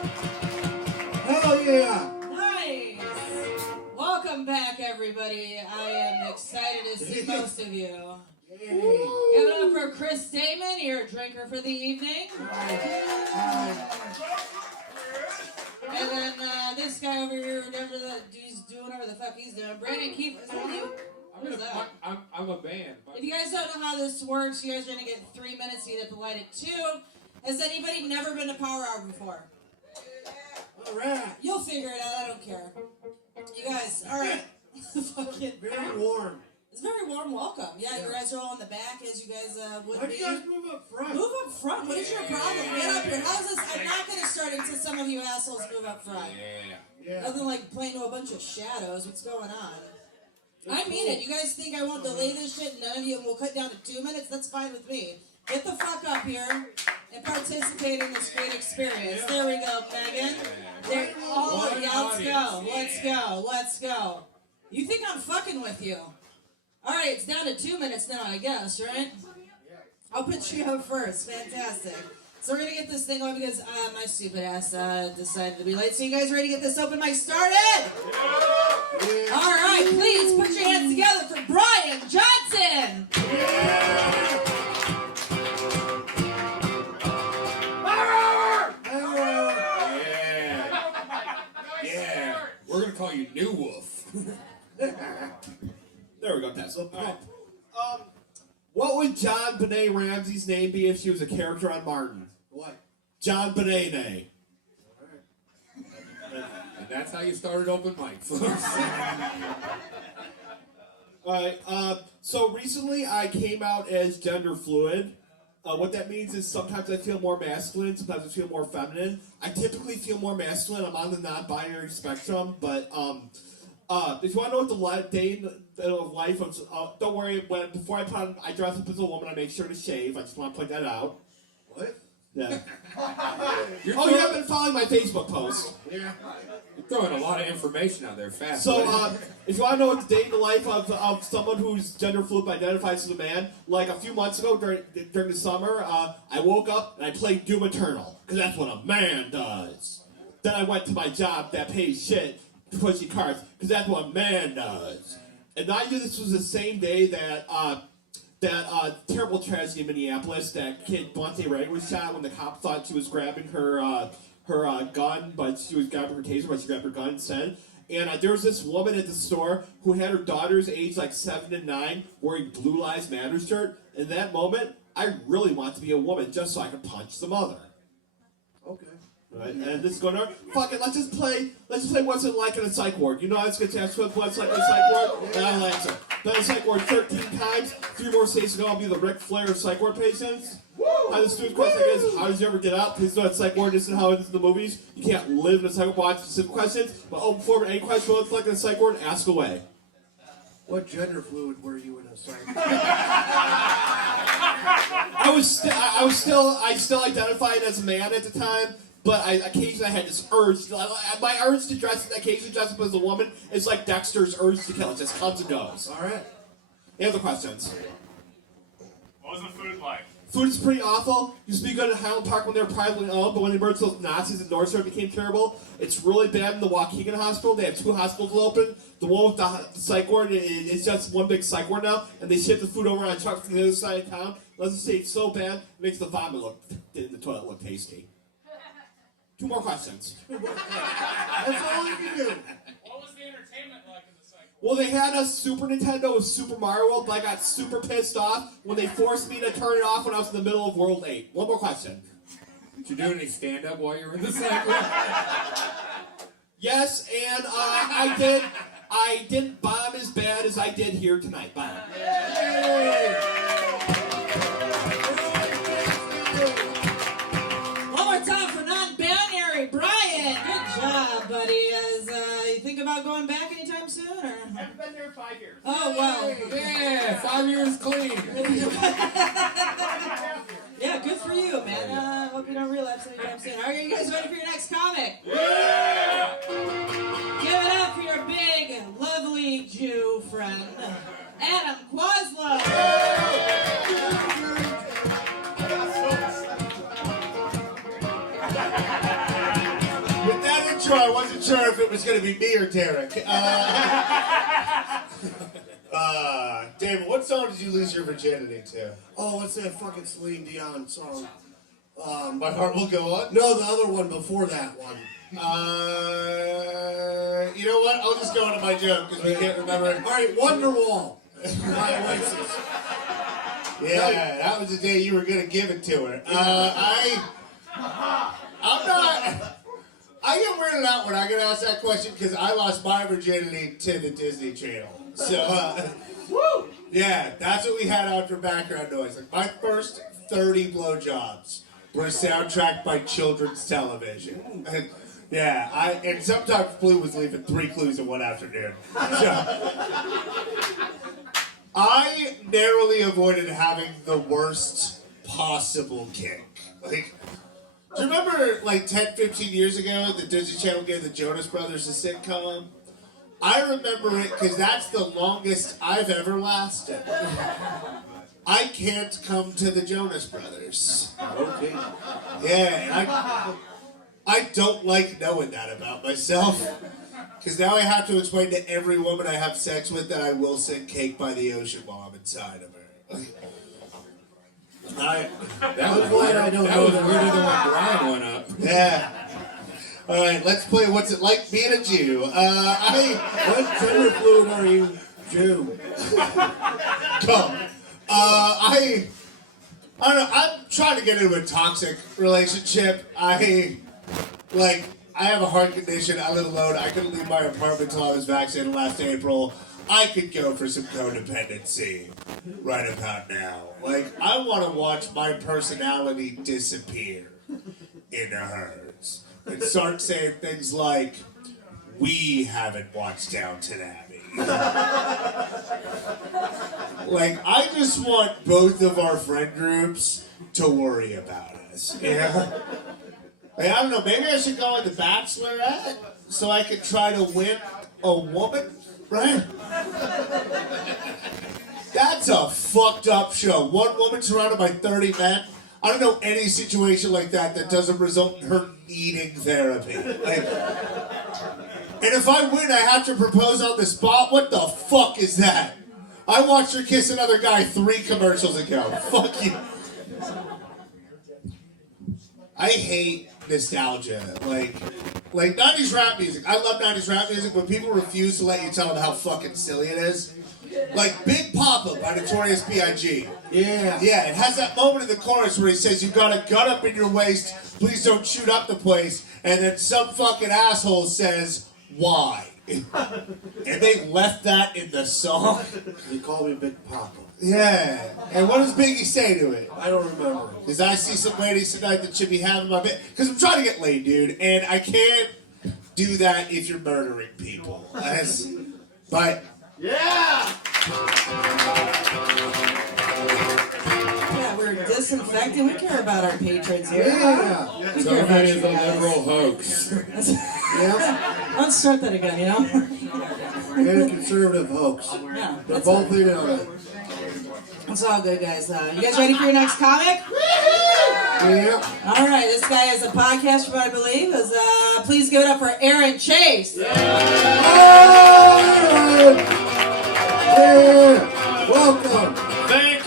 Hell yeah! Nice! Welcome back, everybody. I am excited to see most of you. Give it up for Chris Damon, your drinker for the evening. And then this guy over here, he's doing whatever the fuck he's doing. Brandon Kieffer. Is that you? What is that? I'm a band. If you guys don't know how this works, you guys are going to get 3 minutes. You have to light it 2. Has anybody never been to Power Hour before? All right. You'll figure it out. I don't care. You guys, all right. Fucking Very warm. It's very warm welcome. Yeah, you guys are all in the back as you guys would Why be. do you guys move up front? Move up front. What is your problem? Get up here. How's this? I'm not going to start until some of you assholes move up front. Yeah. Nothing like playing to a bunch of shadows. What's going on? I mean it. You guys think I won't delay this shit? None of you will cut down to 2 minutes? That's fine with me. Get the fuck up here and participate in this great experience. There we go, Megan. There. Oh, yeah, let's go. Let's go. Let's go. You think I'm fucking with you? All right, it's down to 2 minutes now, I guess, right? I'll put you up first. Fantastic. So we're going to get this thing going because my stupid ass decided to be late. So you guys ready to get this open mic started? Yeah. All right, please put your hands together for Brian Johnson. Yeah. Yeah. We're going to call you New Wolf. There we go, Tesla. What would John Benet Ramsey's name be if she was a character on Martin? What? John Benet. And that's how you started open mic, folks. Alright, so recently I came out as gender fluid. What that means is sometimes I feel more masculine, sometimes I feel more feminine. I typically feel more masculine. I'm on the non-binary spectrum, but if you want to know what the day of life of, don't worry. Before I dress up as a woman, I make sure to shave. I just want to point that out. What? Yeah. You haven't been following my Facebook posts. Yeah. You're throwing a lot of information out there fast. So, if you want to know what the day in the life of someone who's gender fluid but identifies as a man, like a few months ago during the summer, I woke up and I played Doom Eternal because that's what a man does. Then I went to my job that pays shit to push cards because that's what a man does. And I knew this was the same day that terrible tragedy in Minneapolis, that kid Bonte Ray was shot when the cop thought she was grabbing her gun, but she was grabbing her taser, but she grabbed her gun instead. And there was this woman at the store who had her daughters aged like 7 and 9 wearing Blue Lives Matter shirt. In that moment, I really want to be a woman just so I could punch the mother. Okay. Right, and this is going on. Fuck it, let's just play What's It Like in a Psych Ward. You know I was going to ask what's like in a Psych Ward? And I'll answer. Done a Psych Ward 13 times. 3 more states ago, I'll be the Ric Flair of Psych Ward patients. The stupid question is, how did you ever get out? Please know that Psych Ward isn't how it is in the movies. You can't live in a Psych Ward. Watch specific questions. But open forward, any question what's like in a Psych Ward, ask away. What gender fluid were you in a Psych Ward? I still identified as a man at the time. But occasionally I had this urge. My urge to occasionally dress up as a woman is like Dexter's urge to kill. It just comes and goes. All right. Any other questions? What was the food like? Food is pretty awful. Used to be good at Highland Park when they were privately owned, but when they merged those Nazis in North Shore, it became terrible. It's really bad in the Waukegan Hospital. They have 2 hospitals open. The one with the psych ward is just one big psych ward now, and they ship the food over on trucks from the other side of town. Let's just say it's so bad, it makes the vomit in the toilet look tasty. 2 more questions. That's all you can do. What was the entertainment like in the cycle? Well, they had a Super Nintendo with Super Mario World, but I got super pissed off when they forced me to turn it off when I was in the middle of World 8. 1 more question. Did you do any stand-up while you were in the cycle? Yes, and I did. I didn't bomb as bad as I did here tonight. Bomb. Yay! Brian, good job, buddy. You think about going back anytime soon, or? I've been there 5 years. Oh well, yeah, 5 years clean. Yeah, good for you, man. Hope you don't relapse anytime soon. Are you guys ready for your next comic? Yeah! Give it up for your big, lovely Jew friend, Adam Quaslow. where I wasn't sure if it was going to be me or Derek. David, what song did you lose your virginity to? Oh, what's that fucking Celine Dion song? My Heart Will Go On? No, the other one before that one. You know what? I'll just go into my joke because we can't remember it. All right, Wonderwall. My Oasis. Yeah, that was the day you were gonna give it to her. I get weirded out when I get asked that question because I lost my virginity to the Disney Channel. So, yeah, that's what we had on for background noise. Like my first 30 blowjobs were soundtracked by children's television. And, yeah, and sometimes Blue was leaving 3 clues in one afternoon. So, I narrowly avoided having the worst possible kick. Like, do you remember like 10, 15 years ago the Disney Channel gave the Jonas Brothers a sitcom? I remember it because that's the longest I've ever lasted. I can't come to the Jonas Brothers. Okay. Yeah, and I don't like knowing that about myself. Because now I have to explain to every woman I have sex with that I will sing Cake by the Ocean while I'm inside of her. That was weirder than when Brian went up. Yeah. All right, let's play What's It Like Being a Jew. What gender fluid are you, Jew? Come. I don't know. I'm trying to get into a toxic relationship. I have a heart condition. I live alone. I couldn't leave my apartment until I was vaccinated last April. I could go for some codependency right about now. Like, I want to watch my personality disappear into hers and start saying things like, "We haven't watched Downton Abbey." Like, I just want both of our friend groups to worry about us. You know? Like, I don't know, maybe I should go on The Bachelorette so I could try to win a woman, right? That's a fucked up show. One woman surrounded by 30 men. I don't know any situation like that that doesn't result in her needing therapy. Like, and if I win, I have to propose on the spot? What the fuck is that? I watched her kiss another guy 3 commercials ago. Fuck you. I hate nostalgia. Like 90s rap music. I love 90s rap music, but people refuse to let you tell them how fucking silly it is. Like Big Papa by Notorious B.I.G. Yeah. Yeah, it has that moment in the chorus where he says, "You got a gun up in your waist, please don't shoot up the place." And then some fucking asshole says, "Why?" And they left that in the song. They call me Big Papa. Yeah. And what does Biggie say to it? I don't remember. Because I see some ladies tonight that should be having my bit. Because I'm trying to get laid, dude. And I can't do that if you're murdering people. But... Yeah! Yeah, we're disinfecting. We care about our patrons here. Yeah! We So care about that you is a guys. liberal hoax. Yeah. Let's start that again, you know? And a conservative hoax. Yeah, They're that's, both in on it. that's all good, guys. You guys ready for your next comic? Yeah. All right, this guy has a podcast from, I believe. Please give it up for Aaron Chase. Yeah. Welcome. Thank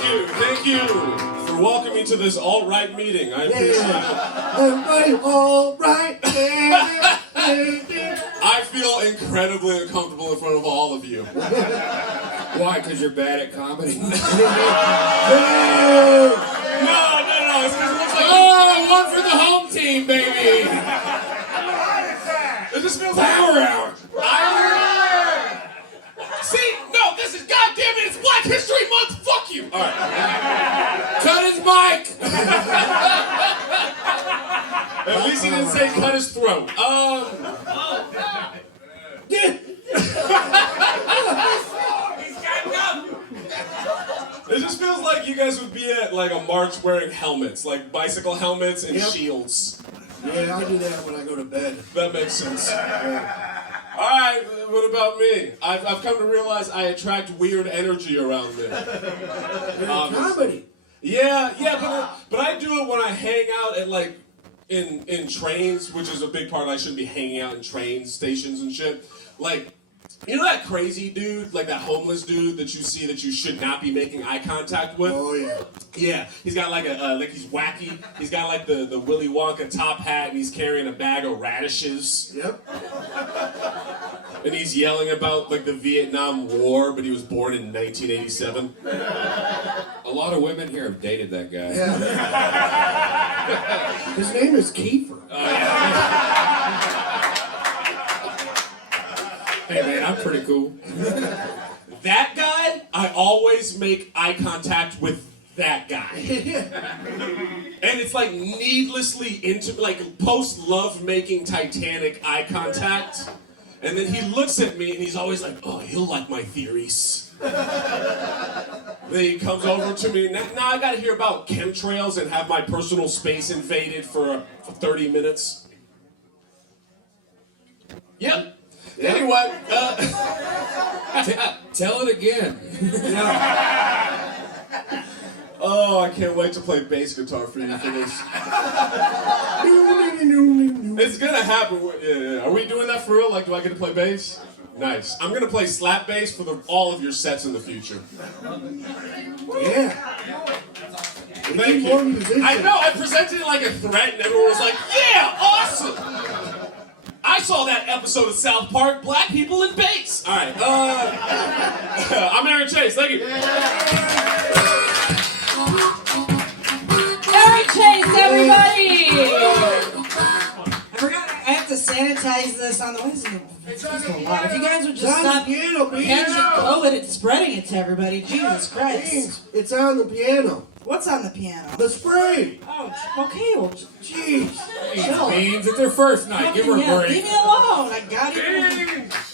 you for welcoming me to this alt-right meeting. I appreciate it. Everybody all right. I feel incredibly uncomfortable in front of all of you. Why? Because you're bad at comedy? No, it's because it looks like, oh, one for the home team, baby. It just feels like Power hour. See, no, this is goddamn it. It's Black History Month. Fuck you. All right. Cut his mic. At least he didn't say cut his throat. It just feels like you guys would be at like a march wearing helmets, like bicycle helmets and Yep. shields. Yeah, I do that when I go to bed. That makes sense. All right, what about me? I've come to realize I attract weird energy around me. You're in comedy. Yeah, but I do it when I hang out at like in trains, which is a big part. I shouldn't be hanging out in train stations and shit. Like, you know that crazy dude, like that homeless dude that you see that you should not be making eye contact with? Oh, yeah. Yeah, he's got like like he's wacky. He's got like the Willy Wonka top hat, and he's carrying a bag of radishes. Yep. And he's yelling about like the Vietnam War, but he was born in 1987. A lot of women here have dated that guy. Yeah. His name is Kieffer. Hey man, I'm pretty cool. That guy, I always make eye contact with that guy. And it's like needlessly like post-love-making Titanic eye contact. And then he looks at me and he's always like, oh, he'll like my theories. Then he comes over to me, now I gotta hear about chemtrails and have my personal space invaded for 30 minutes. Yep. Anyway, Tell it again. oh, I can't wait to play bass guitar for you for this. It's gonna happen. Yeah. Are we doing that for real? Like, do I get to play bass? Nice. I'm gonna play slap bass for all of your sets in the future. Yeah. Thank you. I know. I presented it like a threat, and everyone was like, "Yeah, awesome." I saw that episode of South Park, Black People in Bass. All right. I'm Aaron Chase. Thank you. Aaron Chase, everybody! I forgot I have to sanitize this on the way. It's a lot. If you guys would just stop catching COVID and spreading it to everybody, Jesus Christ. It's on the piano. What's on the piano? The spray. Oh, okay, well, Jeez. chill. Beans, it's their first night. Give her a Yeah, break. leave me alone. I got it.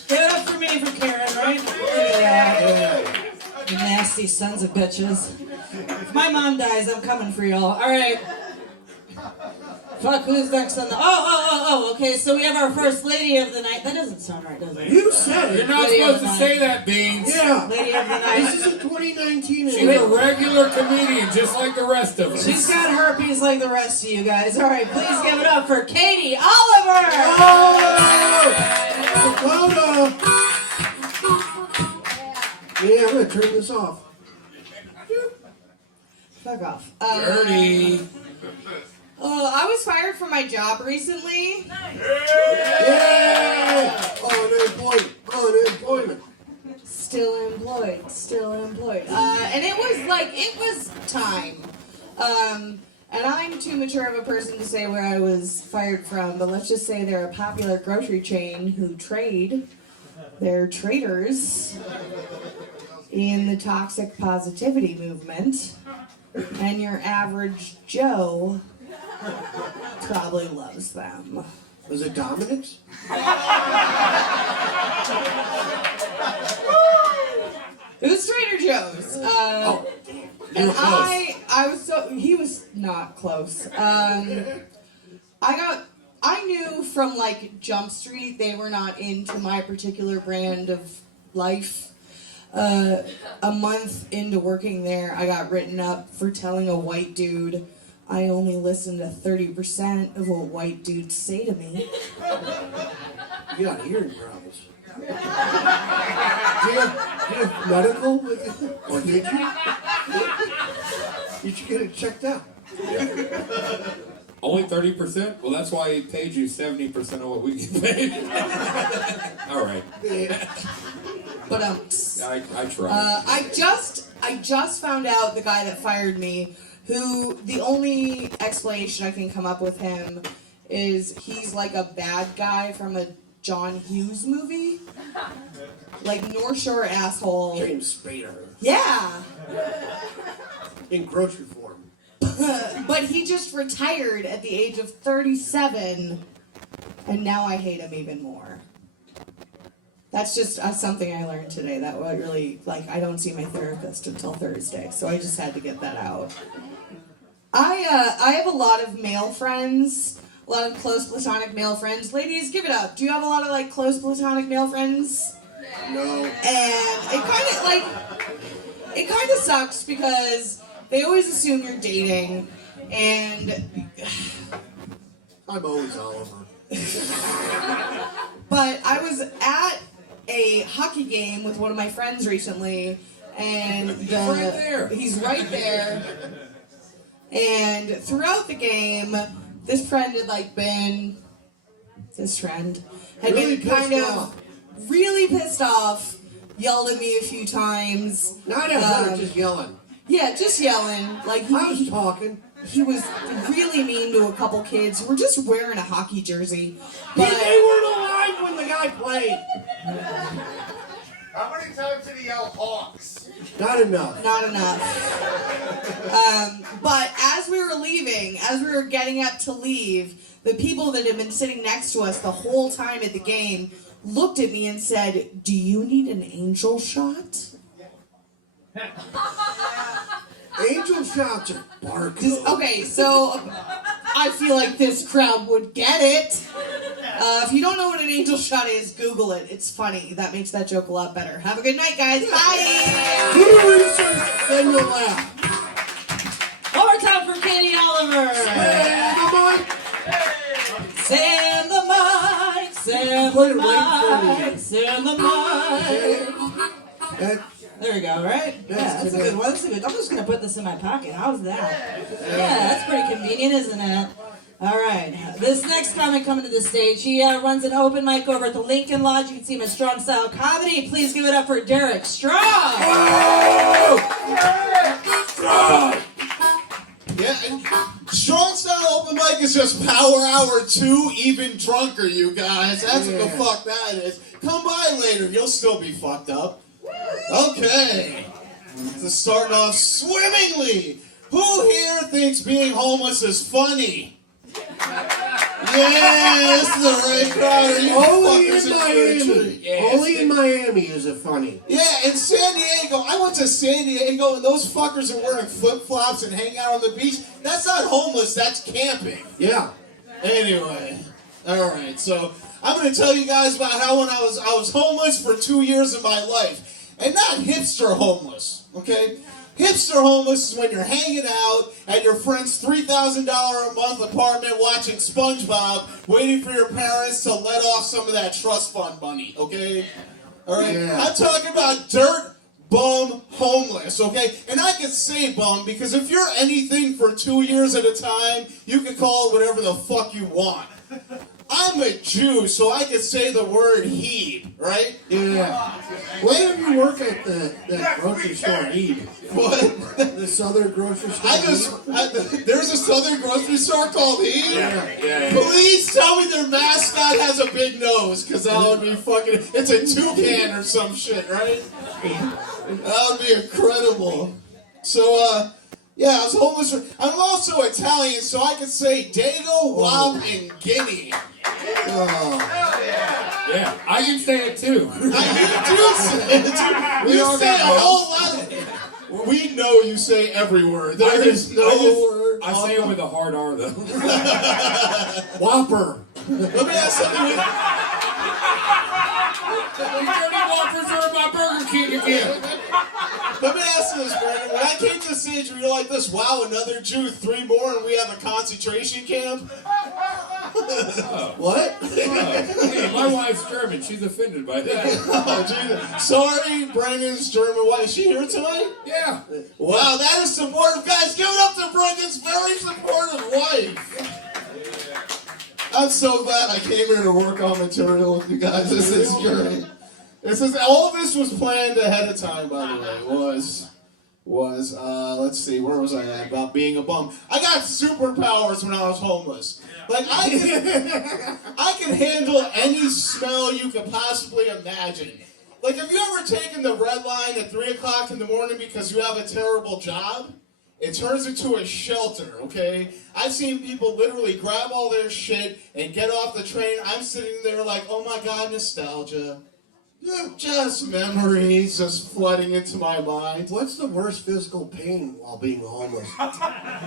Give it up for me for Karen, right? Yeah. You nasty sons of bitches. If my mom dies, I'm coming for y'all. All right. Fuck, who's next on the... Oh, okay, so we have our first lady of the night. That doesn't sound right, does it? You said You're it. not Lady supposed of to the say night. that, Beans. Yeah. Lady of the night. This is a 2019. She's a regular comedian, just like the rest of us. She's got herpes like the rest of you guys. All right, please give it up for Katie Oliver! Dakota. Yeah, I'm gonna turn this off. Fuck off. Dirty. I was fired from my job recently. Yeah. Unemployment. Still employed. And it was time. And I'm too mature of a person to say where I was fired from, but let's just say they're a popular grocery chain who trade. They're traders in the toxic positivity movement. And your average Joe probably loves them. Was it Dominic's? It was Trader Joe's. And he was not close. I knew from like Jump Street they were not into my particular brand of life. A month into working there, I got written up for telling a white dude I only listen to 30% of what white dudes say to me. You got hearing problems. Do you have medical with it? Or did you? Did you get it checked out? Only 30%? Well, that's why he paid you 70% of what we get paid. All right. But I tried. I just found out the guy that fired me, who the only explanation I can come up with him is he's like a bad guy from a John Hughes movie. Like North Shore asshole. James Spader. Yeah. In grocery form. But he just retired at the age of 37, and now I hate him even more. That's just something I learned today that really, I don't see my therapist until Thursday, so I just had to get that out. I have a lot of male friends, a lot of close platonic male friends. Ladies, give it up. Do you have a lot of, close platonic male friends? No. And it kind of sucks because they always assume you're dating, and I'm always Oliver. But I was at a hockey game with one of my friends recently, and he's right there. And throughout the game, this friend had been Really kind pissed of off. really pissed off, yelled at me a few times. Not at her, just yelling. Yeah, just yelling. I was talking. He was really mean to a couple kids who were just wearing a hockey jersey. But They weren't alive when the guy played. How many times did he yell Hawks? Not enough. not enough. But as we were leaving, as we were getting up to leave, the people that had been sitting next to us the whole time at the game looked at me and said, "Do you need an angel shot?" Angel shots are bark. Okay, so I feel like this crowd would get it. If you don't know what an angel shot is, Google it. It's funny. That makes that joke a lot better. Have a good night, guys. Bye. Do the research, then you'll laugh. One more time for Katie Oliver. Hey, come on. Send the mic, send Play the it right mic, send the mic. There we go, right? Yeah, that's a good one. That's a good. I'm just gonna put this in my pocket. How's that? Yeah, that's pretty convenient, isn't it? All right. This next comic coming to the stage, he runs an open mic over at the Lincoln Lodge. You can see him at Strong Style Comedy. Please give it up for Derek Strong. Yeah, and Strong Style Open Mic is just Power Hour 2, even drunker, you guys. That's what the fuck that is. Come by later, you'll still be fucked up. Okay. So starting off swimmingly. Who here thinks being homeless is funny? Yeah, this is the right crowd. Are you Only fuckers in in Miami. Miami. Yes. Only in Miami is it funny. Yeah, in San Diego, I went to San Diego, and those fuckers are wearing flip-flops and hanging out on the beach. That's not homeless, that's camping. Yeah. Anyway, all right. So I'm going to tell you guys about how when I was homeless for 2 years of my life, and not hipster homeless. Okay, hipster homeless is when you're hanging out at your friend's $3,000 a month apartment watching SpongeBob, waiting for your parents to let off some of that trust fund money. Okay, all right. Yeah. I'm talking about dirt bum homeless, okay? And I can say bum because if you're anything for 2 years at a time, you can call it whatever the fuck you want. I'm a Jew, so I can say the word heed, right? Yeah. Where do you work at that grocery store, Heed? What? The Southern grocery store? There's a southern grocery store called Heed? Yeah. Please tell me their mascot has a big nose, because that would be fucking, it's a toucan or some shit, right? That would be incredible. So, yeah, I was homeless. I'm also Italian, so I could say Dago, Wop, and Guinea. Yeah, I can say it too. You do say it. You say a whole lot of it. We know you say every word. There is no word. I say it with a hard R though. Whopper. Let me ask something. Dirty Whoppers are in my Burger King again. Let me ask you this, Brandon. When I came to the stage, were you like this? Wow, another Jew, 3 more, and we have a concentration camp? What? Hey, my wife's German. She's offended by that. Oh, Jesus. Sorry, Brandon's German wife. Is she here tonight? Yeah. Wow, that is supportive. Guys, give it up to Brandon's very supportive wife. I'm so glad I came here to work on material with you guys. This is great. All this was planned ahead of time, by the way. Let's see, where was I at? About being a bum. I got superpowers when I was homeless. Like, I can handle any smell you could possibly imagine. Like, have you ever taken the red line at 3 o'clock in the morning because you have a terrible job? It turns into a shelter, okay? I've seen people literally grab all their shit and get off the train. I'm sitting there like, oh my God, nostalgia. Just memories just flooding into my mind. What's the worst physical pain while being homeless?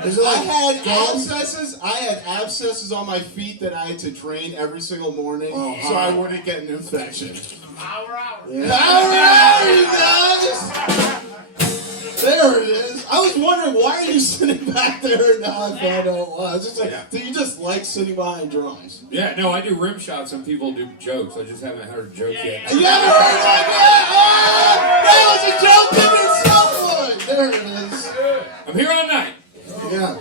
Is it I like had abscesses. I had abscesses on my feet that I had to drain every single morning so I wouldn't get an infection. Power hour. Yeah. Power hour, you guys! There it is. I was wondering, why are you sitting back there? Now I found out why. I was just like, do you just like sitting behind drums? Yeah, no, I do rim shots when people do jokes. I just haven't heard a joke yet. You haven't heard that yet? Oh, that was a joke, give it someone. There it is. I'm here all night. Yeah.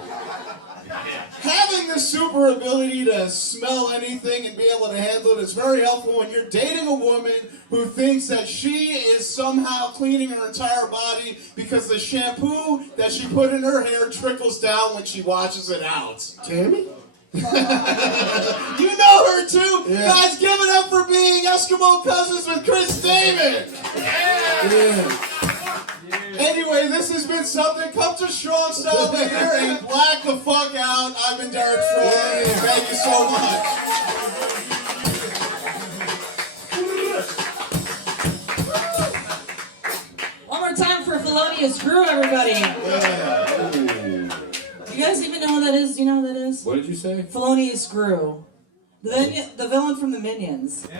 Having the super ability to smell anything and be able to handle it is very helpful when you're dating a woman who thinks that she is somehow cleaning her entire body because the shampoo that she put in her hair trickles down when she washes it out. Tammy? You know her too! Yeah. Guys, give it up for being Eskimo cousins with Chris Damon! Yeah. Anyway, this has been something. Come to Strong Style here and black the fuck out. I've been Derek Troy. Thank you so much. One more time for Felonious Grew, everybody. You guys even know what that is? Do you know what that is? What did you say? Felonious Grew. The villain from the Minions. You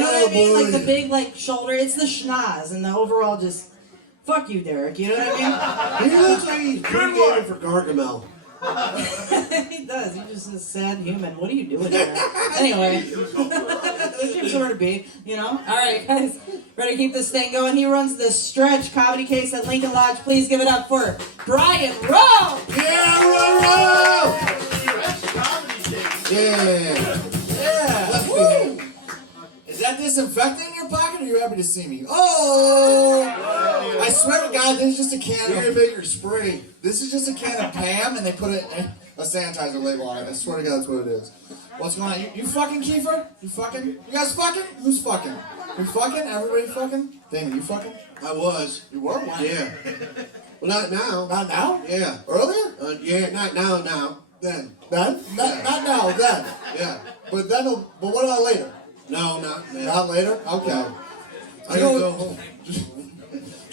know what I mean? Like the big shoulder. It's the schnoz and the overall just fuck you, Derek. You know what I He looks like he's pre-gaming for Gargamel. mean? He does. He's just a sad human. What are you doing here? Anyway. There's somewhere to be, you know? Alright, guys. Ready to keep this thing going? He runs the Stretch Comedy Case at Lincoln Lodge. Please give it up for Brian Rowe! Yeah, Rowe! Yeah. Yeah. Woo. Is that disinfectant in your pocket, or are you happy to see me? Oh! I swear to God, this is just a can You're of... gonna make your spray. This is just a can of Pam, and they put a sanitizer label on it. I swear to God, that's what it is. What's going on? You fucking, Kieffer? You fucking? You guys fucking? Who's fucking? You fucking? Everybody fucking? Damon, you fucking? I was. You were? Why? Yeah. Well, not now. Not now? Yeah. Earlier? Yeah, not now, now. Then. Then? Not now, then. Yeah. But then, but what about later? No, not then. Not later? Okay. No. I You gotta know- go home. Do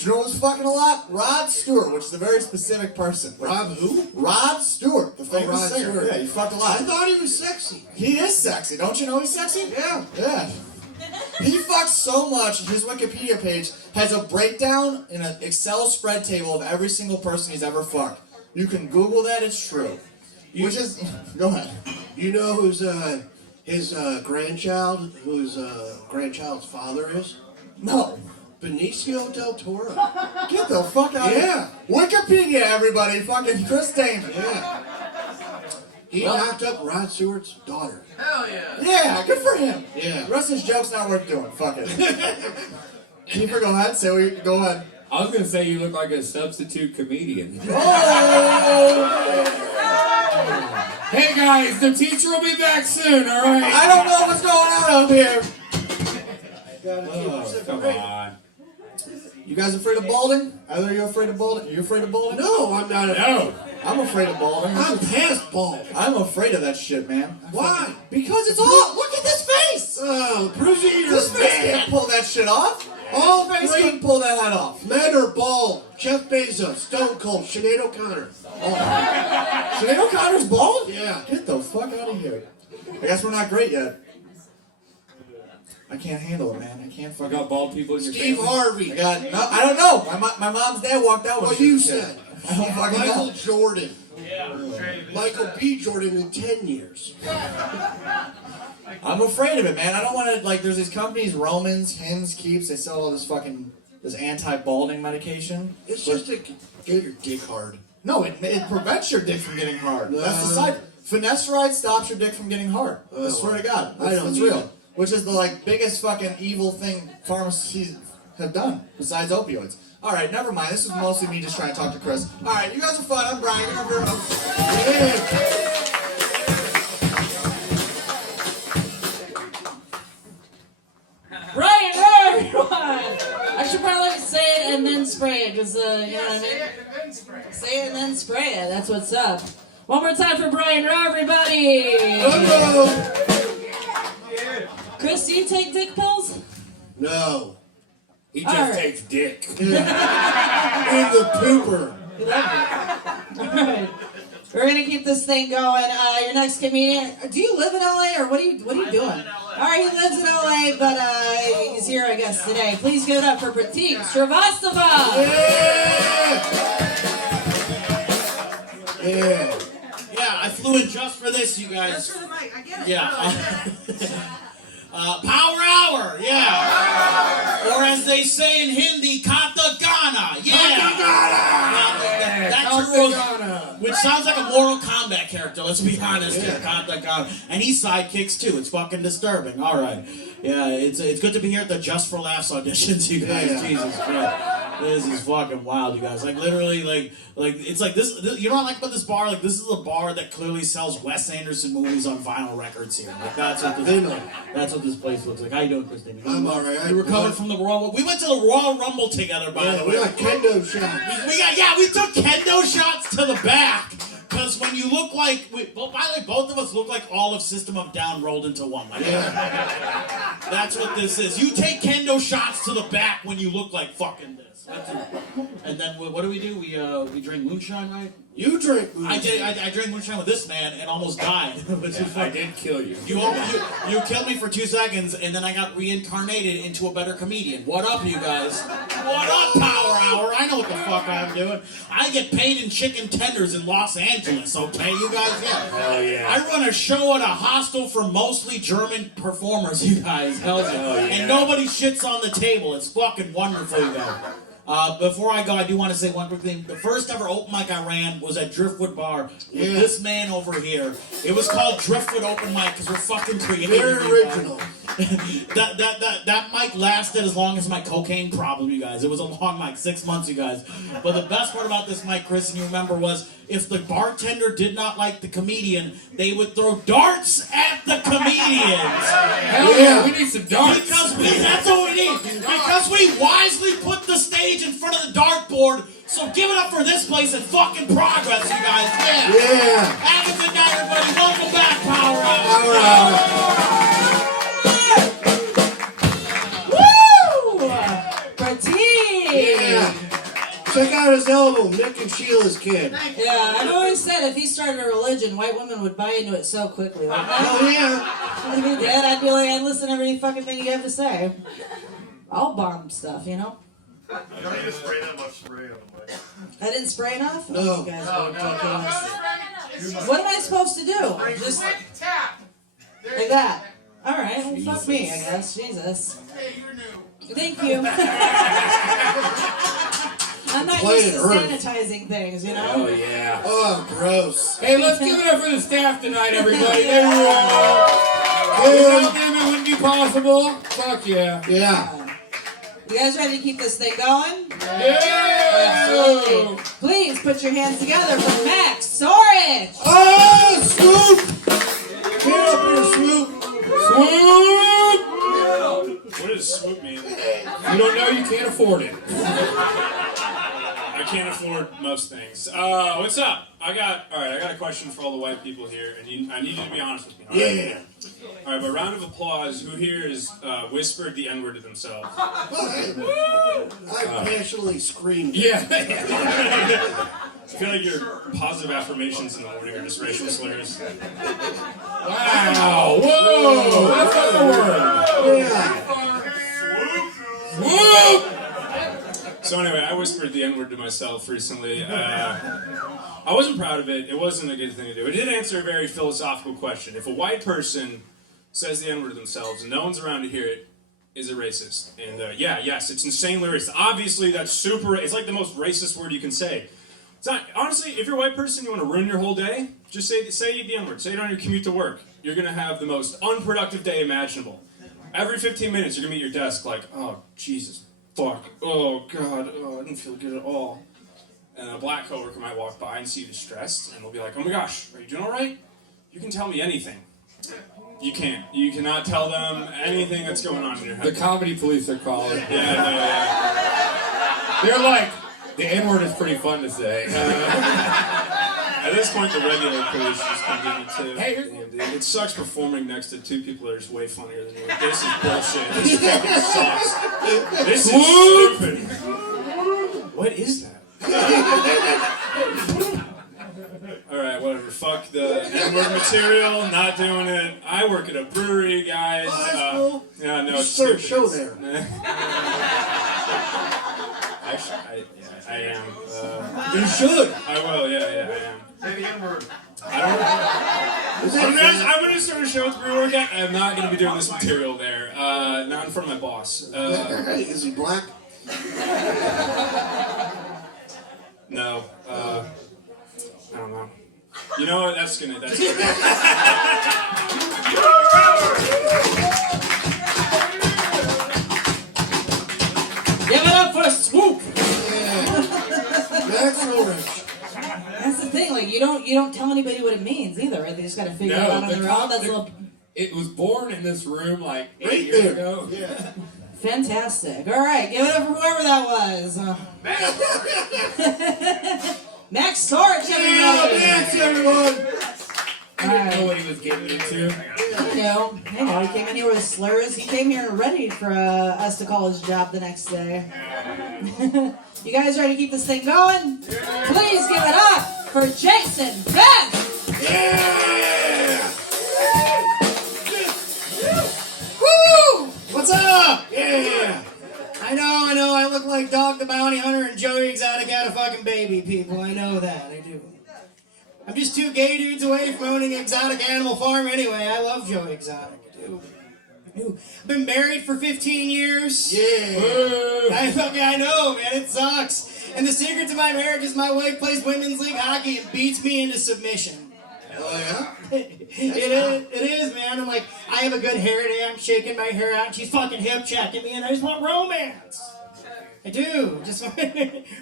you know who's fucking a lot? Rod Stewart, which is a very specific person. Rob who? Rod Stewart, the famous Rod singer. Stewart. Yeah, he fucked a lot. I thought he was sexy. He is sexy. Don't you know he's sexy? Yeah. Yeah. He fucks so much. His Wikipedia page has a breakdown in an Excel spread table of every single person he's ever fucked. You can Google that. It's true. Which is... Go ahead. You know who's his grandchild, whose grandchild's father is? No. Benicio del Toro. Get the fuck out Yeah. of here. Wikipedia, everybody. Fucking Chris Damon. Yeah. He knocked up Rod Stewart's daughter. Yeah, good for him. Yeah. The rest of his joke's not worth doing. Fuck it. Keeper, go ahead. Say what you... Go ahead. I was gonna say you look like a substitute comedian. Hey guys, the teacher will be back soon, alright? I don't know what's going on up here. Oh, come on. You guys afraid of balding? Either of you afraid of balding? Are you afraid of balding? No, I'm not. No. I'm afraid of balding. I'm past bald. I'm afraid of that shit, man. Why? Because it's all... Look at this face! Oh, prove you're This face man. can't pull that shit off. All This face great couldn't pull that hat off. men are bald. Jeff Bezos, Stone Cold, Sinead O'Connor. Sinead O'Connor's bald? Yeah. Get the fuck out of here. I guess we're not great yet. I can't handle it, man. I can't You fucking... got bald people in your Steve family? Harvey. I got... No, I don't know. My mom's dad walked out with What me. you said. I don't fucking Michael know. Jordan. Yeah. Michael B. Jordan in 10 years. I'm afraid of it, man. I don't want to, like, there's these companies, Romans, Hims, Keeps, they sell all this fucking, this anti-balding medication. It's just to get your dick hard. No, it prevents your dick from getting hard. That's the side. Finasteride stops your dick from getting hard. I swear to God. I don't That's need real. it. Which is the, like, biggest fucking evil thing pharmacies have done, besides opioids. All right, never mind. This is mostly me just trying to talk to Chris. All right, you guys are fun. I'm Brian. You're very Brian Rowe, everyone! I should probably say it and then spray it, because, you know what I mean? Say it and then spray it. That's what's up. One more time for Brian Rowe, everybody! Hello. Chris, do you take dick pills? No. He just Alright. takes dick. In the pooper. Alright. We're gonna keep this thing going. Your next comedian. Do you live in LA or what are you doing? Alright, he lives in LA, but he's here, I guess, today. Please give it up for Pratik Srivastava! Yeah. Yeah, I flew in just for this, you guys. Just for the mic, I get it. Yeah. Power Hour, yeah. Or as they say in Hindi, Kata Gana, yeah. That's your role, which sounds like a Mortal Kombat character, let's be honest here, Kata Gana. And he sidekicks too, it's fucking disturbing, alright. Yeah, it's good to be here at the Just for Laughs auditions, you guys, Jesus Christ. This is fucking wild, you guys. Like, literally, like it's like this, you know what I like about this bar? Like, this is a bar that clearly sells Wes Anderson movies on vinyl records here. Like, that's what this place looks like. How you doing, Christine? I'm alright. You recovered from the Royal... We went to the Royal Rumble together, by the way. We got kendo shots. We took kendo shots to the back. Because when you look like... by the way, both of us look like all of System of Down rolled into one. Like, that's what this is. You take kendo shots to the back when you look like fucking this. And then what do? We drink moonshine, right? You drink moonshine. I drank moonshine with this man and almost died. Which is I did kill you. You killed me for 2 seconds, and then I got reincarnated into a better comedian. What up, you guys? What up, Power Hour? I know what the fuck I'm doing. I get paid in chicken tenders in Los Angeles, okay, you guys? Yeah. Hell yeah. I run a show at a hostel for mostly German performers, you guys. Hell yeah. And nobody shits on the table. It's fucking wonderful, you guys. Before I go, I do want to say one quick thing. The first ever open mic I ran was at Driftwood Bar with this man over here. It was called Driftwood Open Mic because we're fucking creative. Very original. that mic lasted as long as my cocaine problem, you guys. It was a long mic, 6 months, you guys. But the best part about this mic, Chris, and you remember, was if the bartender did not like the comedian, they would throw darts at the comedians. Hell yeah, we need some darts. That's what we need. Because we wisely put the stage in front of the dartboard. So give it up for this place in fucking progress, you guys. Yeah. Have a good night, everybody. Welcome back, Power Hour. Pratik! Yeah. Check out his album, Nick and Sheila's Kid. Yeah, I've always said if he started a religion, white women would buy into it so quickly. Like, Oh yeah. if he did, I'd be like, I'd listen to every fucking thing you have to say. I'll bomb stuff, you know? You don't need to spray that much spray on the mic. I didn't spray enough? No. You guys are ridiculous. What am I supposed to do? Just Tap. like that. Alright, well, fuck me, I guess. Jesus. Hey, you're new. Thank you. I'm not used to sanitizing things, you know? Oh yeah. Oh, gross. Hey, let's give it up for the staff tonight, everybody. They rule. Without them, it wouldn't be possible. Fuck yeah. Yeah. You guys ready to keep this thing going? Yeah. Please put your hands together for Max Sorich! Oh, Swoop! Get up here, Swoop! Swoop! What does swoop mean? You don't know, you can't afford it. I can't afford most things. What's up? I got a question for all the white people here, and I need you to be honest with me. Yeah. All right, but round of applause. Who here has whispered the N-word to themselves? I passionately screamed. Yeah. I feel like your positive affirmations in the morning are just racial slurs. Wow. Whoa. That's not the word. Yeah. Whoop. So anyway, I whispered the N-word to myself recently. I wasn't proud of it. It wasn't a good thing to do. It did answer a very philosophical question. If a white person says the N-word to themselves and no one's around to hear it, is it racist? And yes, it's insanely racist. Obviously, that's super. It's like the most racist word you can say. It's not, honestly, if you're a white person, you want to ruin your whole day, just say the N-word. Say it on your commute to work. You're going to have the most unproductive day imaginable. Every 15 minutes, you're going to be at your desk like, oh, Jesus, fuck, oh, God, oh, I didn't feel good at all. And a black coworker might walk by and see you distressed, and they'll be like, oh my gosh, are you doing all right? You can tell me anything. You can't. You cannot tell them anything that's going on in your head. The comedy police are calling. Yeah. They're like, the N-word is pretty fun to say. At this point, the regular police just come get me too. Hey, Damn, it sucks performing next to two people that are just way funnier than you. This is bullshit. This fucking sucks. This is stupid. What is that? Alright, whatever. Fuck the N-word material, not doing it. I work at a brewery, guys. Oh, that's cool. Yeah, no, You it's start a stupid. show there. Actually, I am. You should. I will, yeah, I am. Say the N-word. I'm gonna start a show with Brew Workout. I'm not gonna be doing this material there. Not in front of my boss. Is he black? No. I don't know. You know what? That's gonna. Give it up for Swoop. That's orange. That's the thing. Like you don't tell anybody what it means either, right? They just gotta figure it out on their own. That's a little It was born in this room like 8 Right years there. ago. Yeah. fantastic. All right, give it up for whoever that was. Max Storch, everybody. Max, everyone. I didn't know what he was getting into. I know. He came in here with slurs. He came here ready for us to call his job the next day. You guys ready to keep this thing going? Please give it up for Jason Best. Yeah. Woo! What's up? Yeah. I know, I look like Dog the Bounty Hunter and Joey Exotic had a fucking baby, people. I know that, I do. I'm just two gay dudes away from owning an exotic animal farm anyway. I love Joey Exotic, I do. I've been married for 15 years. Yeah. I know, man, it sucks. And the secret to my marriage is my wife plays women's league hockey and beats me into submission. Hell yeah. It is, man. I'm like, I have a good hair day. I'm shaking my hair out. And she's fucking hip checking me, and I just want romance. I do. Just want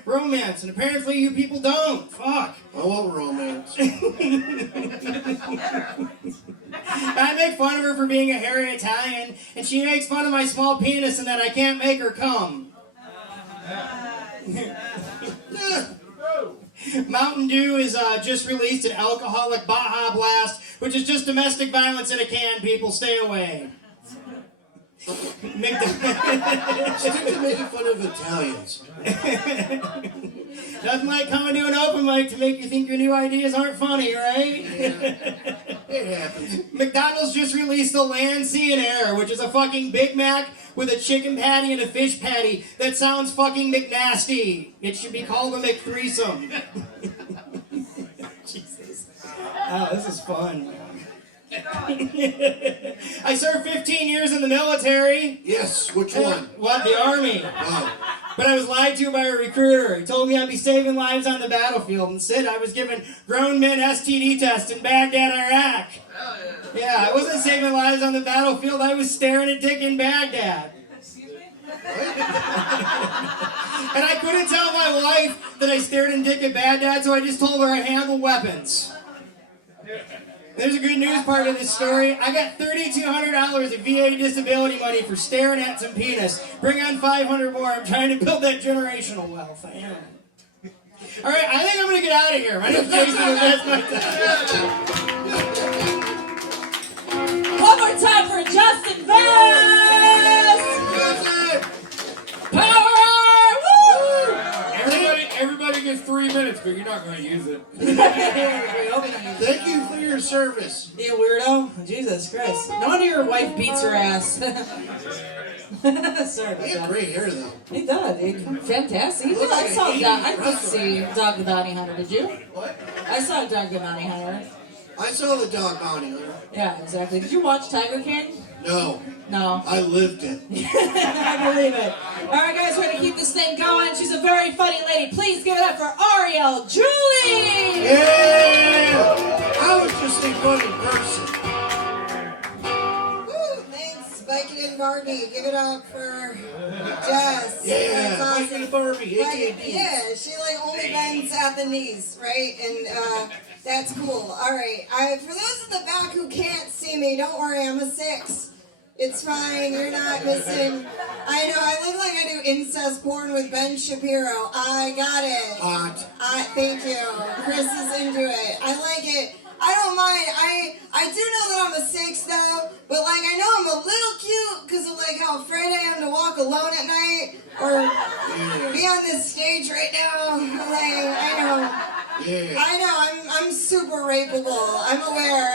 romance. And apparently you people don't. Fuck. I want romance. I make fun of her for being a hairy Italian, and she makes fun of my small penis and that I can't make her come. Mountain Dew is just released an alcoholic Baja Blast, which is just domestic violence in a can. People, stay away. Stick to making fun of Italians. Nothing like coming to an open mic to make you think your new ideas aren't funny, right? Yeah. It happens. McDonald's just released the Land, Sea, and Air, which is a fucking Big Mac with a chicken patty and a fish patty that sounds fucking McNasty. It should be called a McThreesome. Jesus. Oh, this is fun. I served 15 years in the military. Yes, which one? What, the Army. Oh. But I was lied to by a recruiter. He told me I'd be saving lives on the battlefield. Instead, I was given grown men STD tests in Baghdad, Iraq. Yeah, I wasn't saving lives on the battlefield. I was staring at dick in Baghdad. And I couldn't tell my wife that I stared in dick at Baghdad, so I just told her I handle weapons. There's a good news part of this story. I got $3,200 of VA disability money for staring at some penis. Bring on 500 more. I'm trying to build that generational wealth. I am. All right, I think I'm going to get out of here. My name's Jason, and that's my time. One more time for Justin Bass! Power! Woo! Everybody gets 3 minutes, but you're not going to use it. Thank you for your service. You weirdo. Jesus Christ. No wonder your wife beats her ass. Sorry about He had that. great hair, though. He does. He, fantastic. He did. I did see Dog the Bounty Hunter. Did you? What? I saw Dog the Bounty Hunter. I saw the Dog Bounty Hunter. Yeah, exactly. Did you watch Tiger King? No. No. I lived it. I believe it. All right, guys, we're going to keep this thing going. She's a very funny lady. Please give it up for Ariel Julie! Yeah! I was just a funny person. Woo, thanks, Viking and Barbie. Give it up for Jess. Yeah, That's awesome. Viking and Barbie, aka Yeah, she like only bends at the knees, right? And that's cool. All right. For those in the back who can't see me, don't worry. I'm a 6. It's fine. You're not missing. I know. I look like I do incest porn with Ben Shapiro. I got it. Hot. Thank you. Chris is into it. I like it. I don't mind. I do know that I'm a 6 though, but like I know I'm a little cute because of like how afraid I am to walk alone at night or be on this stage right now. Like I know. Yeah. I know. I'm super rapeable. I'm aware.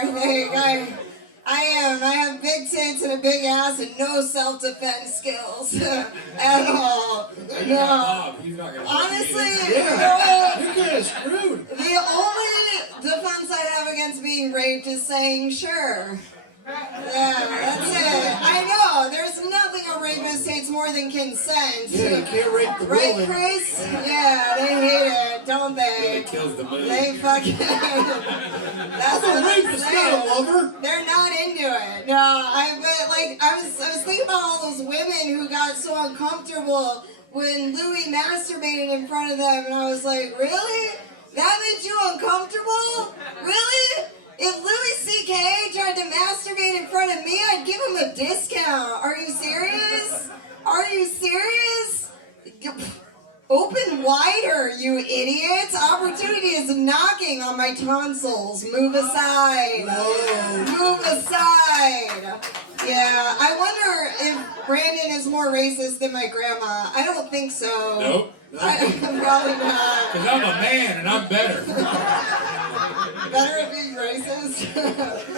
big tits and a big ass and no self-defense skills at all. No. Honestly, you're kind of screwed. the only defense I have against being raped is saying sure. Yeah, that's it. I know. There's nothing a rapist hates more than consent. Yeah, you can't rape the right, woman. Chris? Yeah, they hate it, don't they? It kills the mood. They fucking. That's I'm a rapist, not a lover. They're not into it. No, I was thinking about all those women who got so uncomfortable when Louis masturbated in front of them, and I was like, really? That made you uncomfortable? Really? If Louis C.K. tried to masturbate in front of me, I'd give him a discount. Are you serious? Are you serious? Open wider, you idiots. Opportunity is knocking on my tonsils. Move aside. Move aside. Yeah, I wonder if Brandon is more racist than my grandma. I don't think so. Nope. Probably not. Because I'm a man and I'm better. Better at being racist?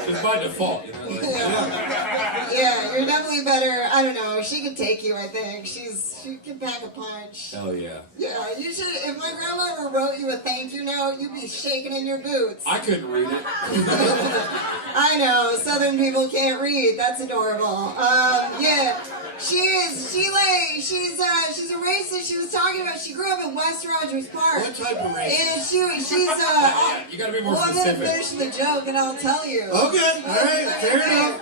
It's by default, you know. Like, yeah, you're definitely better. I don't know. She could take you, I think. She can pack a punch. hell yeah. Yeah, you should. If my grandma ever wrote you a thank you note, you'd be shaking in your boots. I couldn't read it. I know. Southern people can't read. That's adorable. Yeah. She's a racist. She was talking about she grew up in West Rogers Park. What type of racist? And she's You gotta be more I'm specific. gonna finish the joke and I'll tell you. Okay, all right, fair enough.